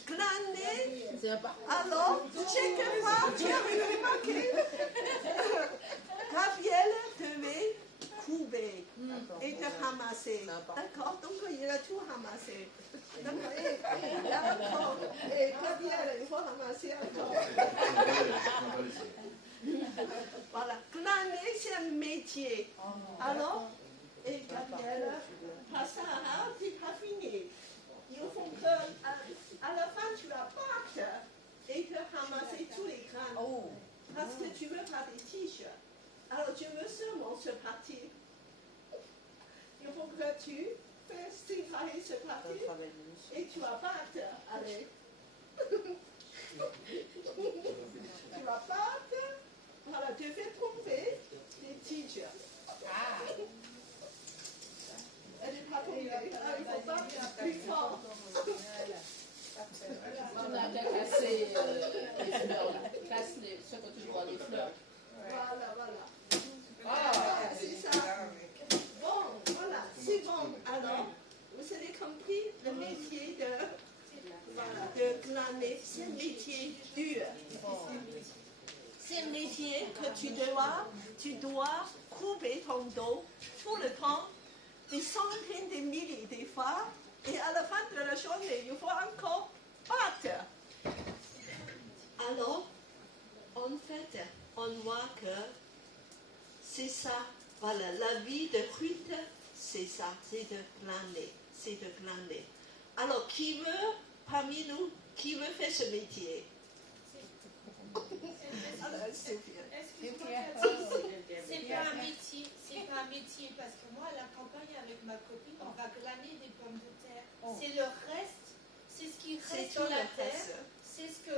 glaner. C'est un parcours. Alors, chaque fois, tu as remarqué, Gabrielle devait couper et te ramasser. D'accord? Donc, il a tout ramassé. D'accord? Et Gabrielle, il faut ramasser encore. Voilà. Glaner, c'est un métier. Alors, et Gabrielle, Passara, tu n'as pas fini. Il faut que, à la fin, tu vas battre et te ramasser tous les grains. Parce que tu veux pas des t-shirts. Alors, tu veux seulement ce parti. Il faut que tu fasses travailler ce parti et tu vas battre. Allez. Tu vas battre. Voilà, tu fais tomber les t-shirts. Elle n'est pas tombée. Il faut battre plus fort. On a déjà cassé les fleurs, là. Casse ce que tu vois, les fleurs. Voilà. C'est ça. Bon, voilà, c'est bon. Alors, vous avez compris le métier de glaner. C'est un métier dur. C'est un métier que tu dois couper ton dos tout le temps, des centaines de milliers de fois, et à la fin de la journée, il faut encore battre. Alors, en fait, on voit que c'est ça. Voilà, la vie de Ruth, c'est ça, c'est de glaner. Alors, qui veut, parmi nous, qui veut faire ce métier? C'est pas un métier parce que moi à la campagne avec ma copine on va glaner des pommes de terre. C'est le reste, c'est ce qui reste dans la terre, c'est ce que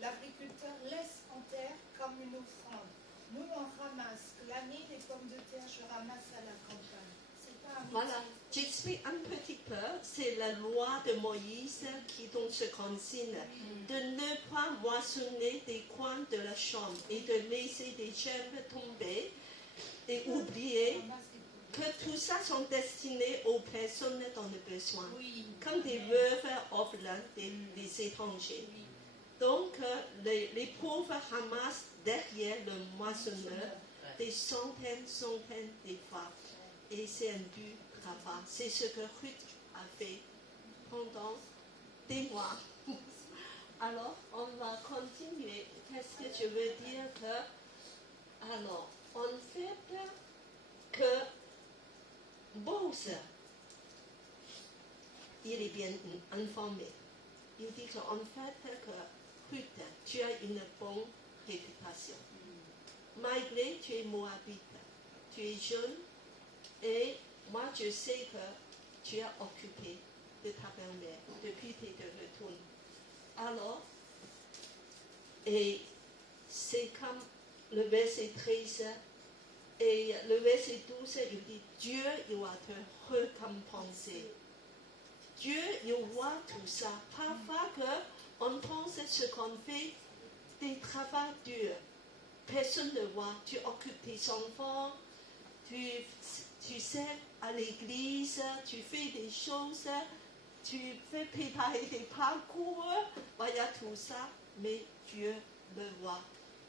l'agriculteur laisse en terre comme une offrande. Nous on ramasse, glaner des pommes de terre, je ramasse à la campagne. C'est pas un métier. Voilà, j'explique un petit peu, c'est la loi de Moïse qui donne ce consigne de ne pas moissonner des coins de la chambre et de laisser des gerbes tomber et oublier que tout ça sont destinés aux personnes dans le besoin, comme des veuves, orphelins, des étrangers. Donc, les pauvres ramassent derrière le moissonneur des centaines de fois. Et c'est un dur travail. C'est ce que Ruth a fait pendant des mois. Alors, on va continuer. Qu'est-ce que je veux dire que... Alors, en fait, que Boaz, il est bien informé. Il dit qu'en fait, que Ruth, tu as une bonne réputation. Malgré tu es moabite, tu es jeune, et moi je sais que tu as occupé de ta belle-mère depuis tes deux retours. Alors, et c'est comme le verset 13 et le verset 12, il dit Dieu, il va te récompenser. Dieu, il voit tout ça. Parfois qu'on pense ce qu'on fait des travaux durs. personne ne voit. Tu occupes tes enfants, tu sers à l'église, tu fais des choses, tu fais préparer des parcours, voilà tout ça, mais Dieu le voit.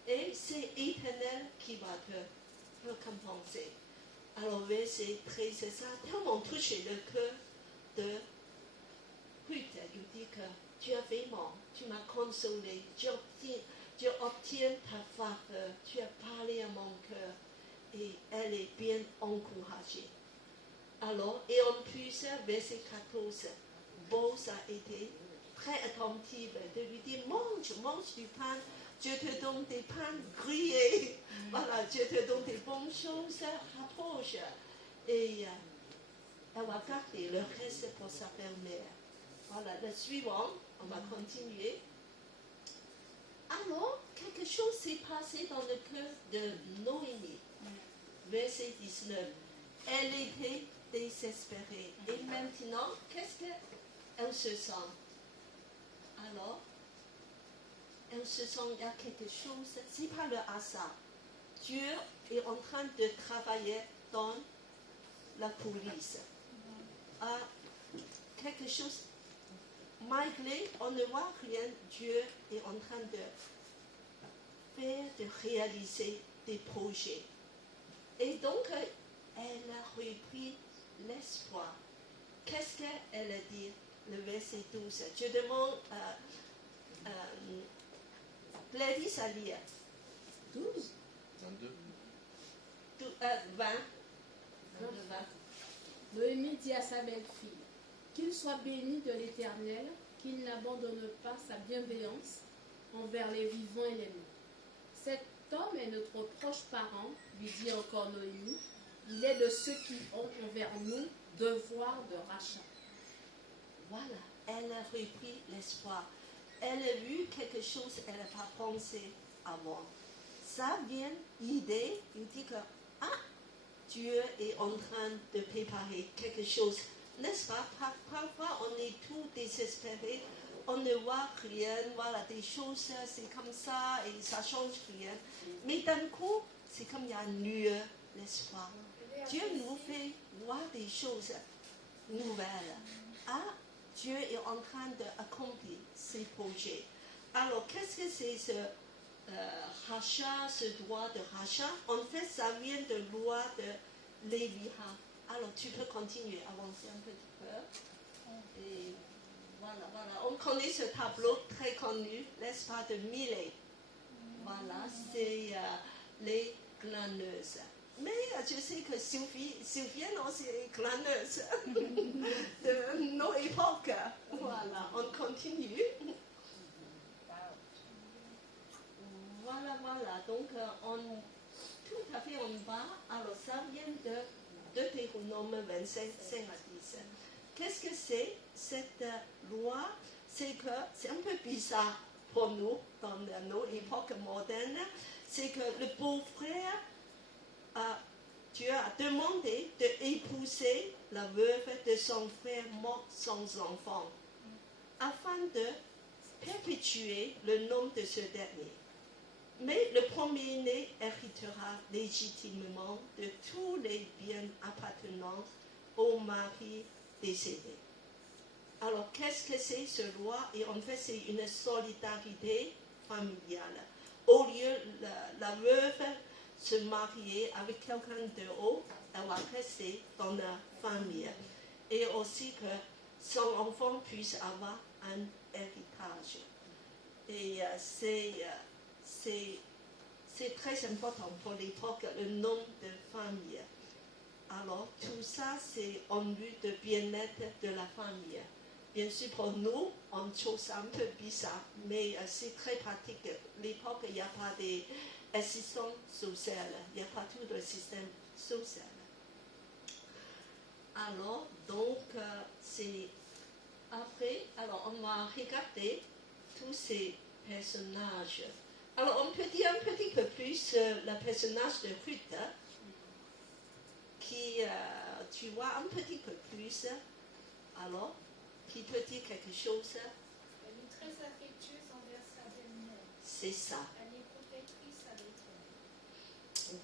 Et c'est l'Éternel qui va te récompenser. Alors, verset 13, ça a tellement touché le cœur de Ruth. Il dit que tu as vraiment, tu m'as consolé, tu obtiens ta faveur, tu as parlé à mon cœur et elle est bien encouragée. Alors, et en plus, verset 14, Boaz a été très attentive de lui dire, mange du pain, Dieu te donne des pains grillés, voilà, Dieu te donne des bonnes choses, rapproche. Et elle va garder le reste pour sa belle-mère. Voilà, le suivant, on va continuer. Alors, quelque chose s'est passé dans le cœur de Noémie. Verset 19. Elle était désespérée. Et maintenant, qu'est-ce qu'elle se sent? Alors, elle se sent, il y a quelque chose, c'est pas le hasard. Dieu est en train de travailler dans la police. Quelque chose, malgré on ne voit rien, Dieu est en train de réaliser des projets. Et donc, elle a repris l'espoir. Qu'est-ce qu'elle a dit? Le verset 12. Je demande Gladys à lire. 12 22. 20. Noémie dit à sa belle-fille, qu'il soit béni de l'Éternel, qu'il n'abandonne pas sa bienveillance envers les vivants et les morts. Cet homme est notre proche parent, lui dit encore Noémie. Il est de ceux qui ont envers nous devoir de rachat. Voilà, elle a repris l'espoir. Elle a vu quelque chose qu'elle n'a pas pensé avant. Ça vient l'idée, il dit que Dieu est en train de préparer quelque chose. N'est-ce pas? Parfois, on est tout désespéré, on ne voit rien, voilà, des choses, c'est comme ça et ça ne change rien. Mais d'un coup, c'est comme il y a une lueur, l'espoir. Dieu nous fait voir des choses nouvelles. Dieu est en train d'accomplir ses projets. Alors, qu'est-ce que c'est ce rachat, ce droit de rachat? En fait, ça vient de loi de Léviha. Alors, tu peux continuer, avancer un petit peu. Et voilà. On connaît ce tableau très connu, n'est-ce pas, de Millet. Voilà, c'est les glaneuses. Mais je sais que Sylvienne aussi est glaneuse de nos époques. Voilà, on continue. Voilà. Donc, tout à fait en bas. Alors, ça vient de Deutéronome 25, 5 à 10. Qu'est-ce que c'est cette loi? C'est que c'est un peu bizarre pour nous dans nos époques modernes. C'est que le beau-frère, Dieu a demandé d'épouser la veuve de son frère mort sans enfant, afin de perpétuer le nom de ce dernier. Mais le premier-né héritera légitimement de tous les biens appartenant au mari décédé. Alors, qu'est-ce que c'est ce loi? Et en fait, c'est une solidarité familiale. Au lieu la veuve se marier avec quelqu'un de haut, elle va rester dans la famille. Et aussi que son enfant puisse avoir un héritage. Et c'est très important pour l'époque, le nom de famille. Alors, tout ça, c'est en vue de bien-être de la famille. Bien sûr, pour nous, on trouve ça un peu bizarre, mais c'est très pratique. L'époque, il n'y a pas d'assistance sociale, il n'y a pas tout le système social. Alors, donc, c'est après, alors on va regarder tous ces personnages. Alors, on peut dire un petit peu plus le personnage de Ruth, qui, tu vois, un petit peu plus, alors, qui peut dire quelque chose. Elle est très affectueuse envers sa belle-mère. C'est ça. Elle est protectrice avec elle.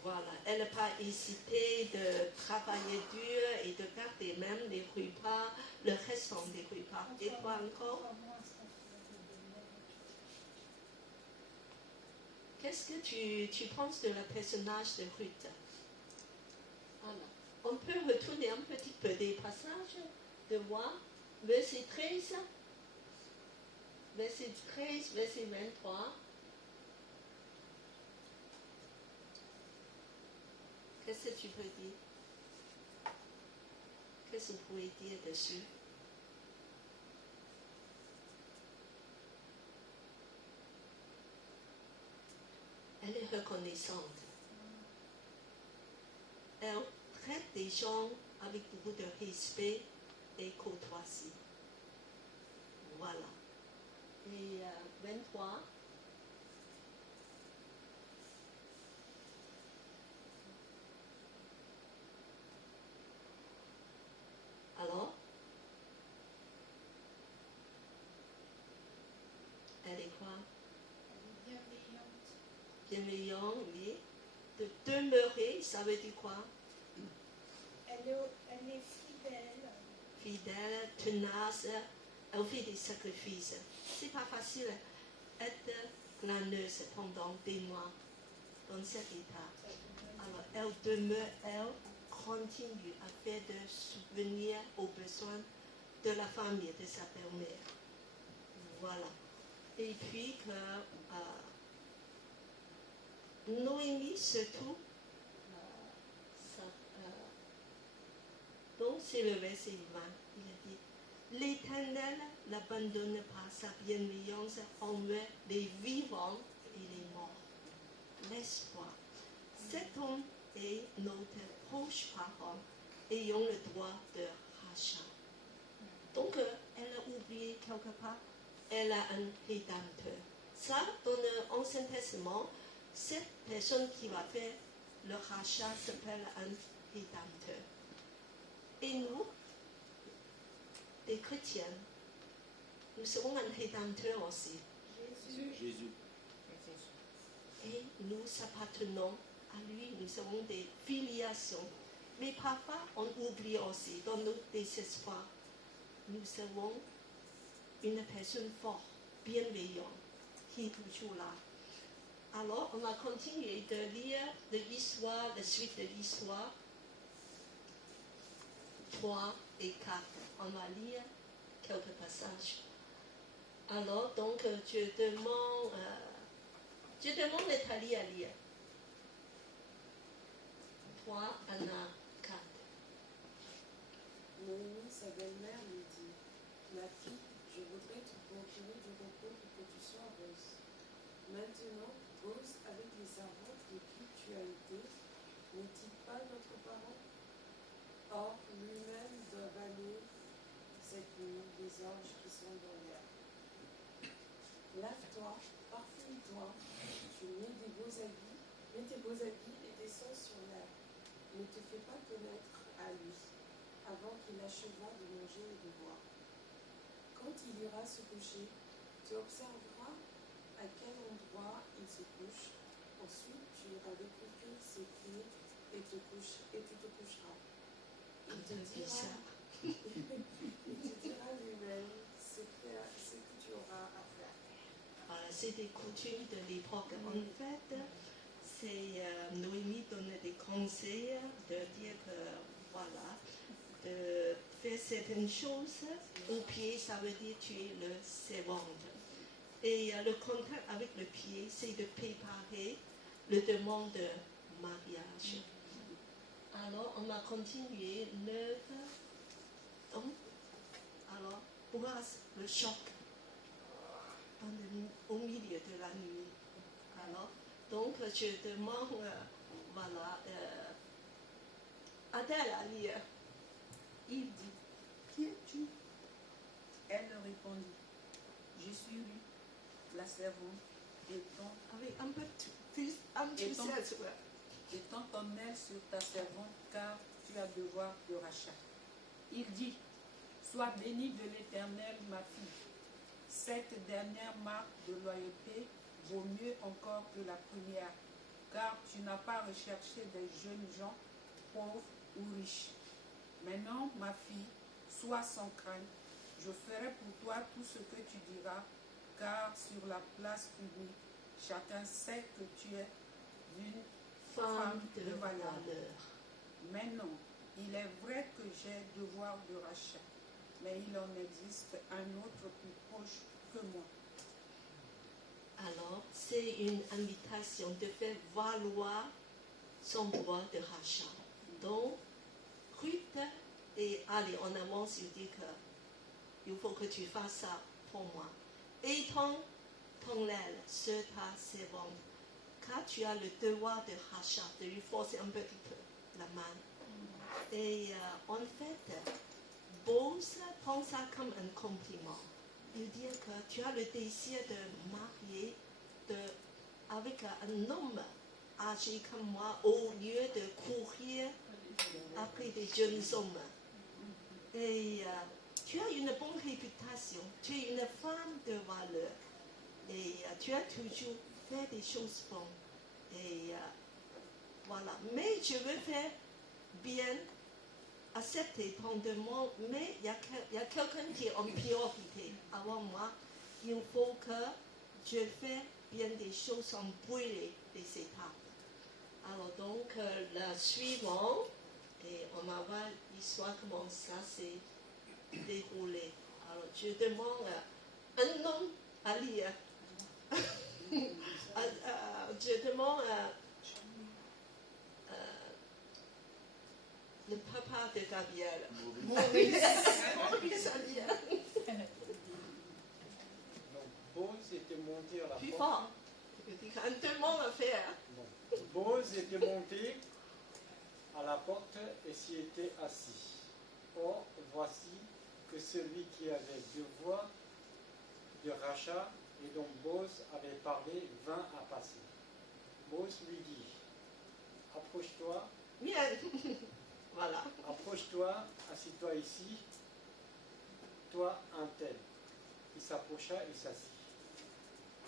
Voilà, elle n'a pas hésité de travailler dur et de garder même les repas, le restant des repas. Et quoi encore? Qu'est-ce que tu penses de le personnage de Ruth? Voilà. On peut retourner un petit peu des passages de voir. Verset 13, verset 13, verset 23. Qu'est-ce que tu peux dire? Qu'est-ce que vous pouvez dire dessus? Elle est reconnaissante. Elle traite des gens avec beaucoup de respect et courtoisie. Voilà. Et 23. Alors, elle est quoi? Bienveillante, oui. De demeurer, ça veut dire quoi? Elle est fidèle. Fidèle, tenace, elle fait des sacrifices. C'est pas facile être glaneuse pendant des mois dans cet état. Alors, elle demeure, elle continue à faire de subvenir aux besoins de la famille, de sa belle-mère. Voilà. Et puis que Noémie surtout, donc c'est le verset 20, il a dit, l'Éternel n'abandonne pas sa bienveillance envers les vivants et les morts. L'espoir. Cet homme est notre proche parent, ayant le droit de rachat. Donc, elle a oublié quelque part, elle a un rédempteur. Ça, dans l'Ancien Testament, cette personne qui va faire le rachat s'appelle un rédempteur. Et nous, les chrétiens, nous serons un rédempteur aussi. Jésus. Et nous appartenons à lui, nous avons des filiations. Mais parfois, on oublie aussi, dans notre désespoir, nous avons une personne forte, bienveillante, qui est toujours là. Alors, on va continuer de lire l'histoire, la suite de l'histoire 3 et 4. On va lire quelques passages. Alors, donc, je demande Nathalie à lire. 3, Anna, 4. Noémie, sa belle-mère, lui dit, ma fille, je voudrais te procurer du repos pour que tu sois heureuse. Maintenant, pose avec les servantes de qui tu as été, n'est-il pas notre parent? Or, lui-même doit bannir cette nuit des anges qui sont dans l'air. Lave-toi, parfume-toi, tu mets tes beaux habits et descends sur l'air. Ne te fais pas connaître à lui, avant qu'il achevât de manger et de boire. Quand il ira se coucher, tu observeras à quel endroit il se couche. Ensuite, tu iras découvrir ses pieds et tu te coucheras. Il te dira lui-même ce que tu auras à faire. Voilà, c'est des coutumes de l'époque. En fait, c'est Noémie donne des conseils de dire que, voilà, de faire certaines choses. Au pied, ça veut dire tu es le servante. Et le contact avec le pied, c'est de préparer le demande de mariage. Alors, on va continuer 9. Donc, alors, pourquoi le choc au milieu de la nuit? Alors, donc, je demande, voilà, Adèle à lire. Il dit, qui es-tu? Elle répondit, je suis Ruth, la servante, Avec un peu plus enthousiasme. étant ton aile sur ta servante, car tu as devoir de rachat. Il dit, sois bénie de l'Éternel, ma fille. Cette dernière marque de loyauté vaut mieux encore que la première. car tu n'as pas recherché des jeunes gens pauvres ou riches. Maintenant, ma fille, sois sans crainte. Je ferai pour toi tout ce que tu diras, car sur la place publique, chacun sait que tu es une femme de valeur. Mais non, il est vrai que j'ai devoir de rachat, mais il en existe un autre plus proche que moi. Alors, c'est une invitation de faire valoir son droit de rachat. Donc, Ruth, et allez, en avance, il dit qu'il faut que tu fasses ça pour moi. Étends ton aile sur ta servante, car tu as le devoir de rachat, de lui forcer un petit peu la main. Et en fait, Boaz prend ça comme un compliment. Il dit que tu as le désir de marier avec un homme âgé comme moi au lieu de courir après des jeunes hommes. Et tu as une bonne réputation, tu es une femme de valeur et tu as toujours fait des choses bonnes. Et voilà. Mais je veux faire bien accepter ton demande, mais il y a quelqu'un qui est en priorité avant moi. Il faut que je fasse bien des choses sans brûler des étapes. Alors donc, la suivante, et on va voir l'histoire comment ça s'est déroulé. Alors, je demande un homme à lire. Je demande le papa de Gabriel. Maurice à lire. Donc, Boaz était monté à la Plus porte. fort. Un demande à faire. Bon. Boaz était monté à la porte et s'y était assis. Or, voici que celui qui avait devoir de rachat et dont Boaz avait parlé vint à passer. Boaz lui dit, approche-toi, Bien. Voilà. approche-toi, assis-toi ici, toi un tel. Il s'approcha et s'assit.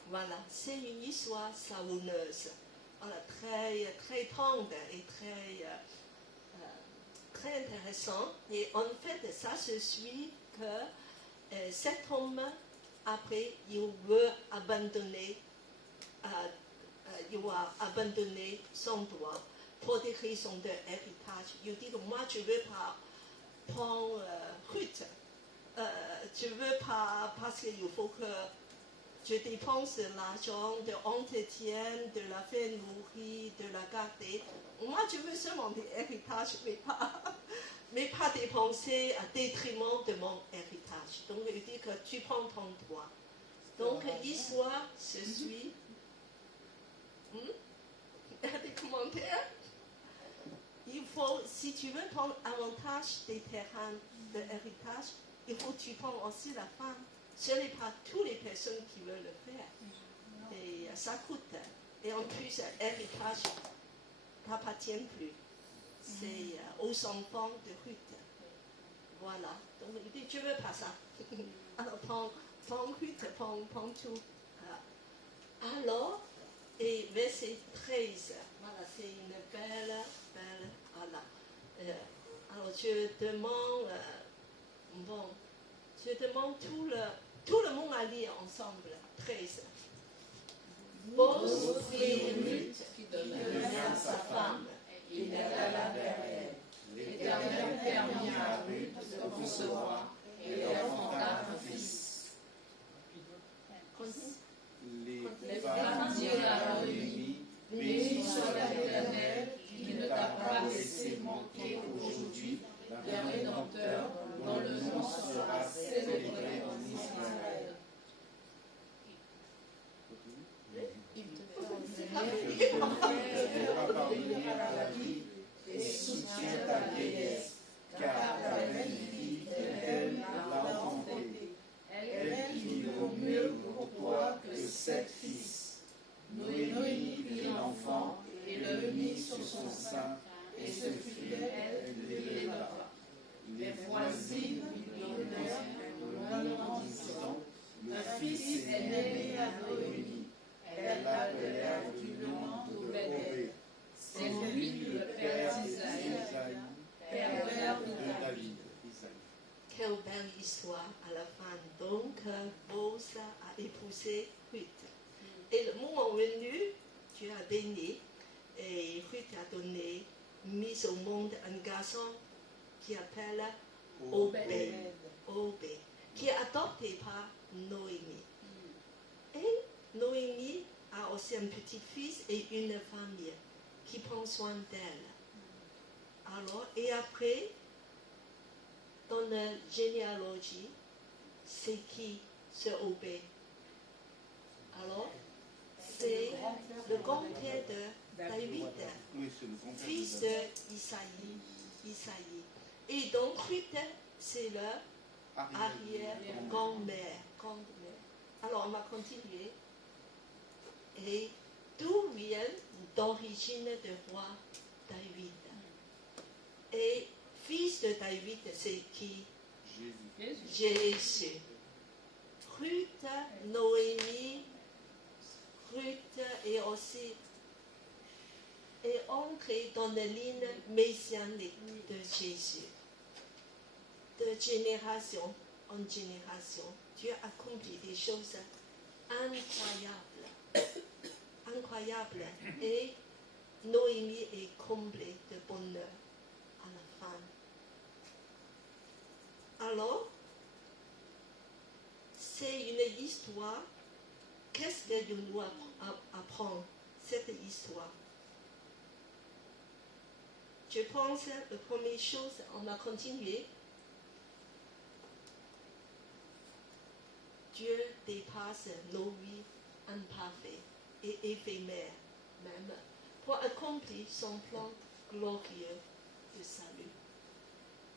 Voilà, c'est une histoire savoureuse. Voilà, très, très tendre et très intéressant. Et en fait, ça se suit que cet homme, après, il veut abandonner, il va abandonner son droit pour des raisons d'héritage. Il dit que moi, je ne veux pas prendre Ruth. Je ne veux pas, parce qu'il faut que je dépense de l'argent, de l'entretien, de la faire nourrir, de la garder. Moi, je veux seulement des héritages, mais pas dépenser à détriment de mon héritage. Donc, il dit que tu prends ton droit. Donc, l'histoire se suit. Il y a des commentaires? Il faut, si tu veux prendre avantage des terrains de héritage, il faut que tu prends aussi la femme. Ce n'est pas toutes les personnes qui veulent le faire. Et ça coûte. Et en plus, l'héritage t'appartient plus. C'est aux enfants de Ruth. Voilà. Donc, il dit, je ne veux pas ça. Alors, prends Ruth, prends tout. Alors, et verset 13. Voilà, c'est une belle, voilà. Alors, je demande, je demande tout le monde à lire ensemble. 13. Boaz prit Ruth qui devint sa femme. Il alla vers elle. L'Éternel permit à Ruth de concevoir et elle enfanta un fils. Les femmes dirent à Noémie, béni soit l'Éternel qui ne t'a pas laissé manquer aujourd'hui d'un Rédempteur dont le nom sera célébré en Israël. Il te fera parvenir à la vie et soutient ta vieillesse, car ta belle-fille, elle l'a enfantée. Elle qui vaut mieux pour toi que 7 fils. Noémie prit l'enfant et le mit sur son sein, et ce fut elle qui l'éleva. Les voisines lui donnèrent un en disant, un fils est né à Noémie. Elle l'appelèrent du nom d'Obed. béni et Ruth a donné, mis au monde un garçon qui s'appelle Obed, qui est adopté par Noémie. Et Noémie a aussi un petit-fils et une famille qui prend soin d'elle. Alors, et après, dans la généalogie, c'est qui ce Obed? Alors, c'est le grand-père de David, Oui, c'est le grand-père fils de David. d'Isaïe. Et donc, Ruth, c'est leur arrière-grand-mère. Alors, on va continuer. Et d'où vient d'origine de roi David? Et fils de David, c'est qui? Jésus. Ruth, Noémie, Ruth est aussi est entrée dans la ligne messianique de Jésus. De génération en génération, Dieu accomplit des choses incroyables. Et Noémie est comblée de bonheur à la fin. Alors, c'est une histoire. Qu'est-ce que nous doit apprendre, cette histoire? Je pense que la première chose, on va continuer. Dieu dépasse nos vies imparfaites et éphémères même pour accomplir son plan glorieux de salut.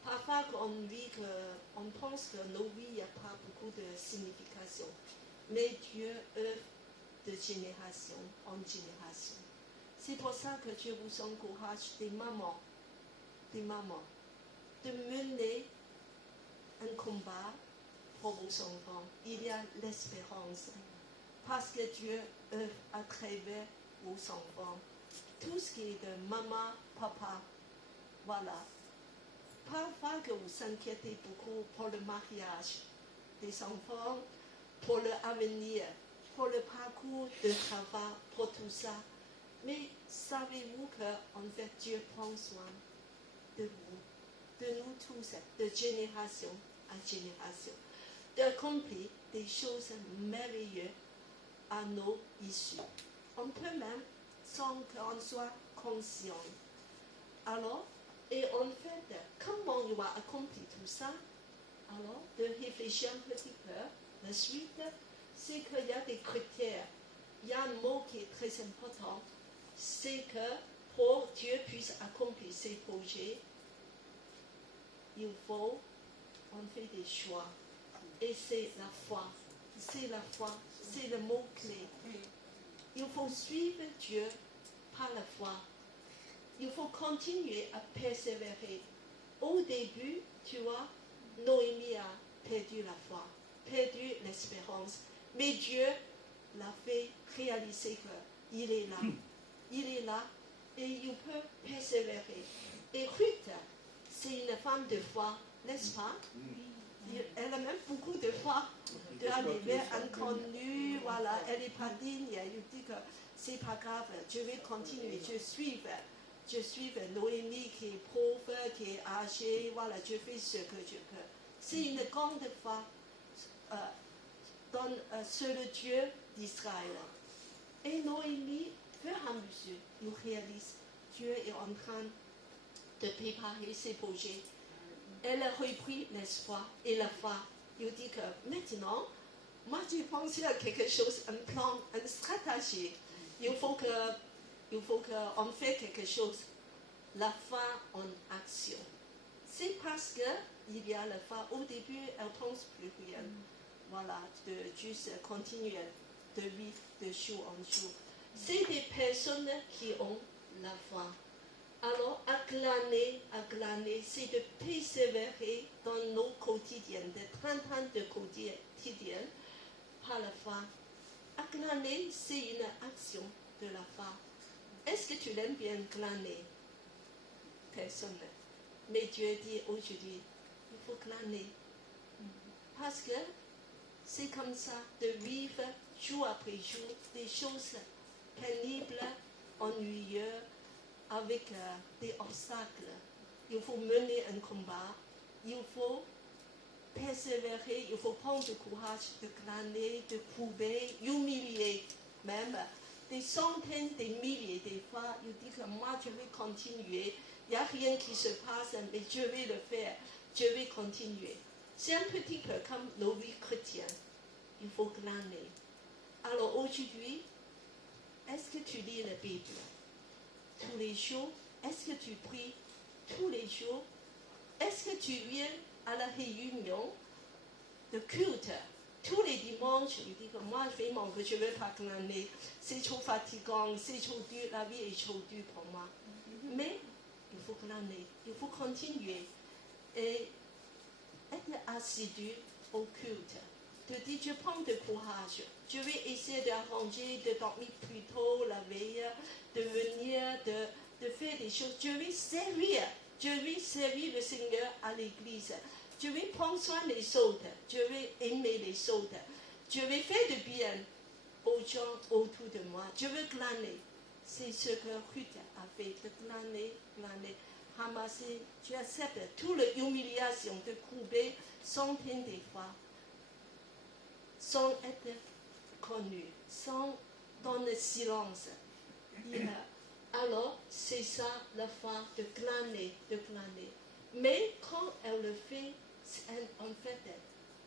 Parfois, on pense que nos vies, il n'y a pas beaucoup de signification. Mais Dieu œuvre de génération en génération. C'est pour ça que Dieu vous encourage, des mamans, de mener un combat pour vos enfants. Il y a l'espérance. Parce que Dieu œuvre à travers vos enfants. Tout ce qui est de maman, papa, voilà. Parfois que vous vous inquiétez beaucoup pour le mariage des enfants, pour l'avenir, pour le parcours de travail, pour tout ça. Mais savez-vous qu'en fait Dieu prend soin de vous, de nous tous, de génération à génération, d'accomplir des choses merveilleuses à nos issues. On peut même, sans qu'on soit conscient. Alors, et en fait, comment on va accomplir tout ça? Alors, de réfléchir un petit peu. La suite, c'est qu'il y a des critères. Il y a un mot qui est très important, c'est que pour que Dieu puisse accomplir ses projets, il faut, on fait des choix. Et c'est la foi. C'est la foi. C'est le mot-clé. Il faut suivre Dieu par la foi. Il faut continuer à persévérer. Au début, tu vois, Noémie a perdu la foi, perdu l'espérance. Mais Dieu l'a fait réaliser qu'il est là. Il est là et il peut persévérer. Et Ruth, c'est une femme de foi, n'est-ce pas? Elle a même beaucoup de foi. De arriver inconnue, voilà, elle n'est pas digne. Elle dit que c'est pas grave, je vais continuer, je suis Noémie qui est pauvre, qui est âgée, voilà, je fais ce que je peux. C'est une grande foi sur le Dieu d'Israël. Et Noémie, au fur et à mesure, nous réalise Dieu est en train de préparer ses projets. Elle a repris l'espoir et la foi. Il dit que maintenant, moi j'ai pensé à quelque chose, un plan, une stratégie. Il faut qu'on fait quelque chose. La foi en action. C'est parce qu'il y a la foi. Au début, elle ne pense plus rien. Voilà, de juste continuer de vivre de jour en jour. C'est des personnes qui ont la foi. Alors, à glaner, c'est de persévérer dans nos quotidiens, de 30 ans de quotidien par la foi. À glaner, c'est une action de la foi. Est-ce que tu l'aimes bien glaner? Personne. Mais Dieu dit aujourd'hui, il faut glaner. Parce que c'est comme ça de vivre jour après jour des choses pénibles, ennuyeux, avec des obstacles. Il faut mener un combat, il faut persévérer, il faut prendre du courage de glaner, de prouver, humilier même. Des centaines, des milliers, des fois, il dit que moi je vais continuer, il n'y a rien qui se passe, mais je vais le faire, je vais continuer. C'est un petit peu comme nos vies chrétiennes, il faut glaner. Alors aujourd'hui, est-ce que tu lis la Bible tous les jours? Est-ce que tu pries tous les jours? Est-ce que tu viens à la réunion de culte tous les dimanches? Il dit que moi je vais manquer, je ne vais pas glaner, c'est trop fatigant, c'est trop dur, la vie est trop dure pour moi. Mais il faut glaner, il faut continuer et être assidu au culte. Te dire, je prends du courage, je vais essayer d'arranger, de dormir plus tôt la veille, de venir, de faire des choses. Je vais servir le Seigneur à l'église. Je vais prendre soin des autres, je vais aimer les autres. Je vais faire du bien aux gens autour de moi. Je veux glaner. C'est ce que Ruth a fait, de glaner. Ramasser, tu acceptes toute l'humiliation de couper centaines de fois, sans être connu, sans dans le silence. Alors, c'est ça la foi de glaner. Mais quand elle le fait, en fait,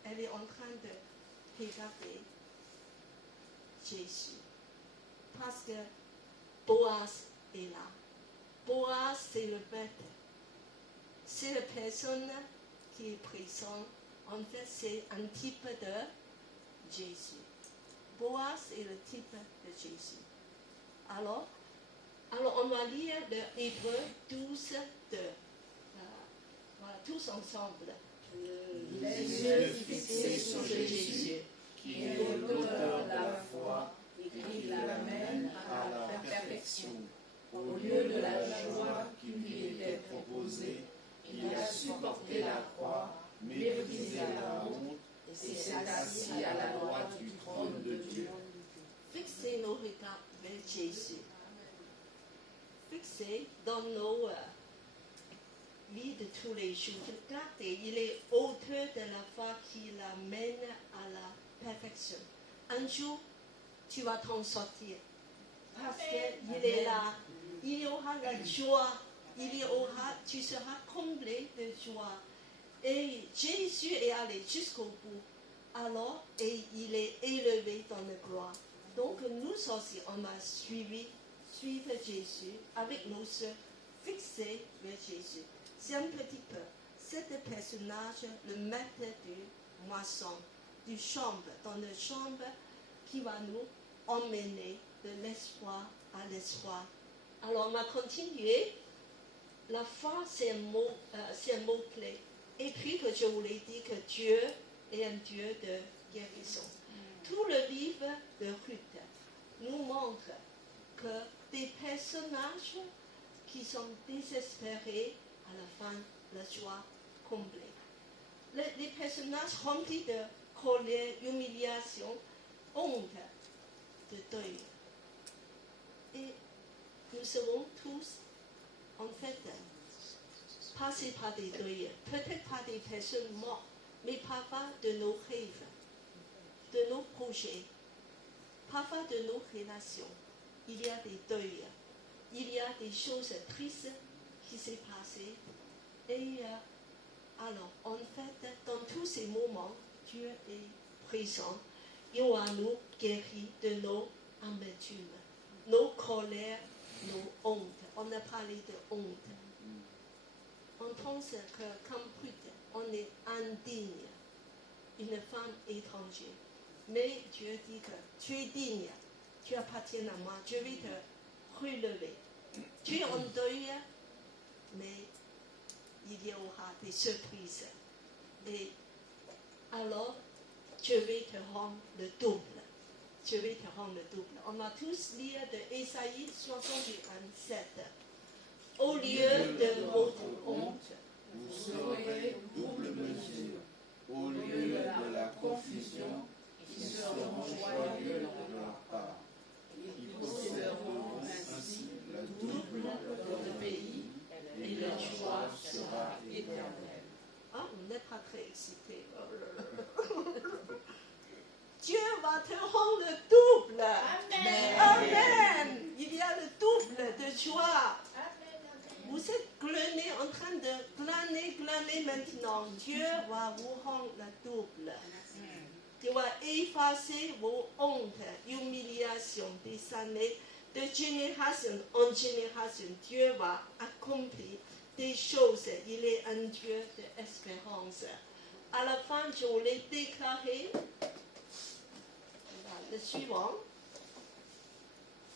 elle est en train de regarder Jésus. Parce que Boaz est là. Boaz, c'est le maître. C'est la personne qui est présente. En fait, c'est un type de Jésus. Boaz est le type de Jésus. Alors on va lire le Hébreux 12, 2. Voilà, tous ensemble. Les yeux fixés sur Jésus, qui est l'auteur de la foi et qui l'amène à la perfection. Au lieu de la joie qui lui était proposée, il a supporté la croix, méprisé la honte, et s'est assis à la droite du trône de Dieu. Fixez nos regards vers Jésus. Fixez dans nos vies de tous les jours. Regardez, il est auteur de la foi qui l'amène à la perfection. Un jour, tu vas t'en sortir. Parce qu'il est là. Il y aura la joie. Tu seras comblé de joie. Et Jésus est allé jusqu'au bout. Alors, et il est élevé dans la gloire. Donc, nous aussi, on va suivre Jésus avec nos soeurs, fixés vers Jésus. C'est un petit peu. Cet personnage, le maître du moisson, du chambre, dans la chambre qui va nous emmener de l'espoir à l'espoir. Alors, on va continuer. La foi, c'est un mot clé. Et puis que je vous l'ai dit que Dieu est un Dieu de guérison. Tout le livre de Ruth nous montre que des personnages qui sont désespérés, à la fin, la joie comblée. Les personnages remplis de colère, humiliation, honte, de deuil. Et nous serons tous, en fait, passés par des deuils, peut-être par des personnes mortes, mais parfois de nos rêves, de nos projets, parfois de nos relations. Il y a des deuils, il y a des choses tristes qui s'est passées. Et alors, en fait, dans tous ces moments, Dieu est présent. Il va nous guérir de nos amertumes, nos colères, nos hontes. On a parlé de honte. On pense que comme Ruth, on est indigne, une femme étrangère. Mais Dieu dit que tu es digne, tu appartiens à moi, je vais te relever. Tu es en deuil, mais il y aura des surprises. Et alors, je vais te rendre le double. Je vais te rendre le double. On va tous lire de Ésaïe 61, 7. Au lieu de votre honte, vous serez double mesure. Au lieu de la confusion, ils seront joyeux de leur part. Ils posséderont ainsi te rend le double. Amen. Amen. Il y a le double de joie. Amen. Vous êtes glané, en train de glaner maintenant. Dieu va vous rendre le double. Tu vas effacer vos hontes, humiliations des années, de génération en génération. Dieu va accomplir des choses. Il est un Dieu d'espérance. À la fin, je voulais déclarer le suivant.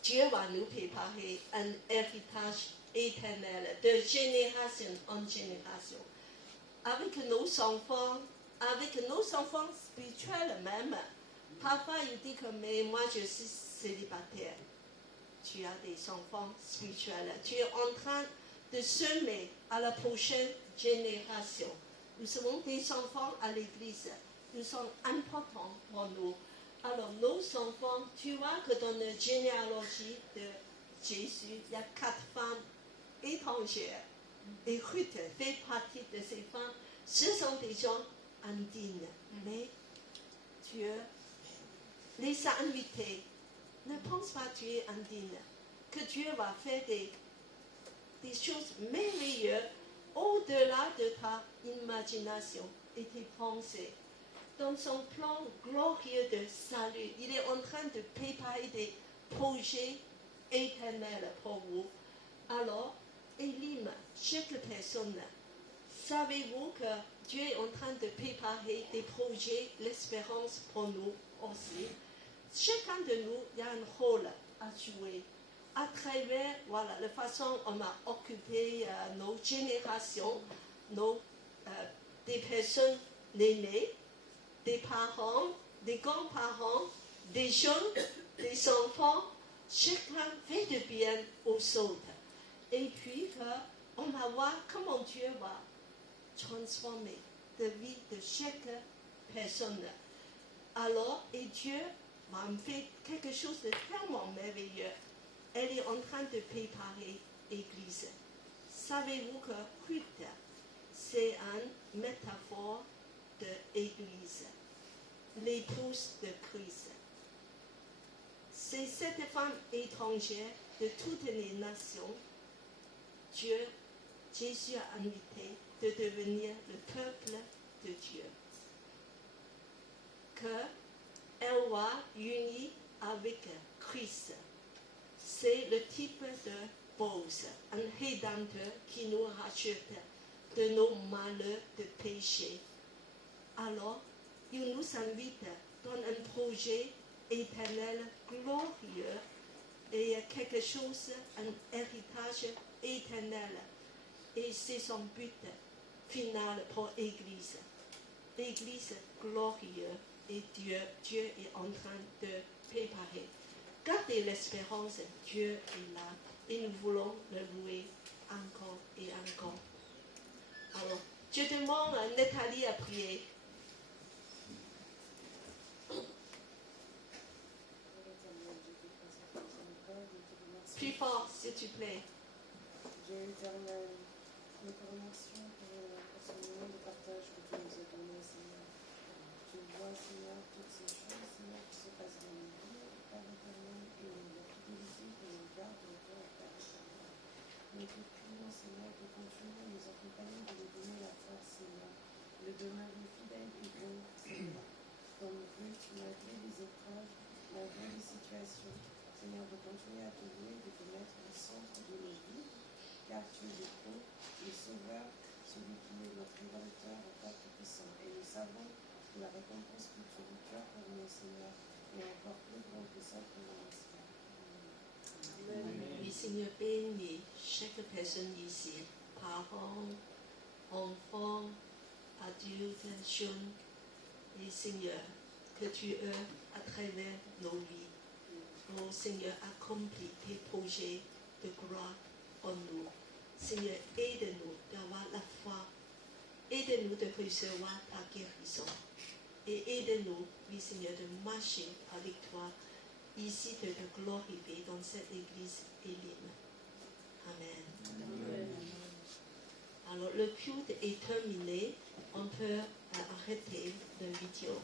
Dieu va nous préparer un héritage éternel de génération en génération. Avec nos enfants spirituels même, parfois il dit que mais moi je suis célibataire. Tu as des enfants spirituels. Tu es en train de semer à la prochaine génération. Nous avons des enfants à l'église. Ils sont importants pour nous. Alors, nos enfants, tu vois que dans la généalogie de Jésus, il y a 4 femmes étrangères. Et Ruth fait partie de ces femmes. Ce sont des gens indignes. Mais Dieu les a invités. Ne pense pas que tu es indigne. Que Dieu va faire des choses merveilleuses au-delà de ta imagination et tes pensées. Dans son plan glorieux de salut, il est en train de préparer des projets éternels pour vous. Alors, Elim, chaque personne, savez-vous que Dieu est en train de préparer des projets, l'espérance pour nous aussi. Chacun de nous, il y a un rôle à jouer. À travers, voilà, la façon dont on a occupé nos générations, des personnes aînées, des parents, des grands-parents, des jeunes, des enfants, chacun fait du bien aux autres. Et puis, on va voir comment Dieu va transformer la vie de chaque personne. Alors, et Dieu va faire quelque chose de tellement merveilleux. Elle est en train de préparer l'Église. Savez-vous que Ruth, c'est une métaphore de l'Église, l'épouse de Christ. C'est cette femme étrangère de toutes les nations. Jésus a invité de devenir le peuple de Dieu. Qu'elle va unie avec Christ. C'est le type de Bose, un rédempteur qui nous rachète de nos malheurs de péché. Alors, il nous invite dans un projet éternel glorieux et quelque chose, un héritage éternel. Et c'est son but final pour l'Église. L'Église glorieuse et Dieu est en train de préparer. Gardez l'espérance, Dieu est là et nous voulons le louer encore et encore. Alors, je demande à Nathalie à prier. Plus fort, s'il te plaît. Dieu éternel, nous te remercions pour ce moment de partage que tu nous as donné, Seigneur. Tu vois, Seigneur, toutes ces choses, Seigneur, qui se passent dans nos vies, Père éternel, et la fidélité que nous gardons, toi, Père éternel. Nous te prions, Seigneur, de continuer à nous accompagner, de nous donner la force, Seigneur, de demeurer fidèle et bon, Seigneur, dans nos buts, malgré les épreuves, malgré les situations. Seigneur, de continuer à te louer, de te mettre au centre de nos vies, car tu es le bon, le sauveur, celui qui est notre rédempteur, au Père Tout-Puissant. Et nous savons que la récompense que tu as pour nous, Seigneur, est encore plus grande que celle que nous avons. Oui, Seigneur, bénis chaque personne ici, parents, enfants, adultes, jeunes, et Seigneur, que tu œuvres à travers nos vies. Oh Seigneur, accomplis tes projets de gloire en nous. Seigneur, aide-nous d'avoir la foi. Aide-nous de recevoir ta guérison. Et aide-nous, oui Seigneur, de marcher avec toi ici, de te glorifier dans cette église Elim. Amen. Amen. Alors, le culte est terminé. On peut arrêter la vidéo.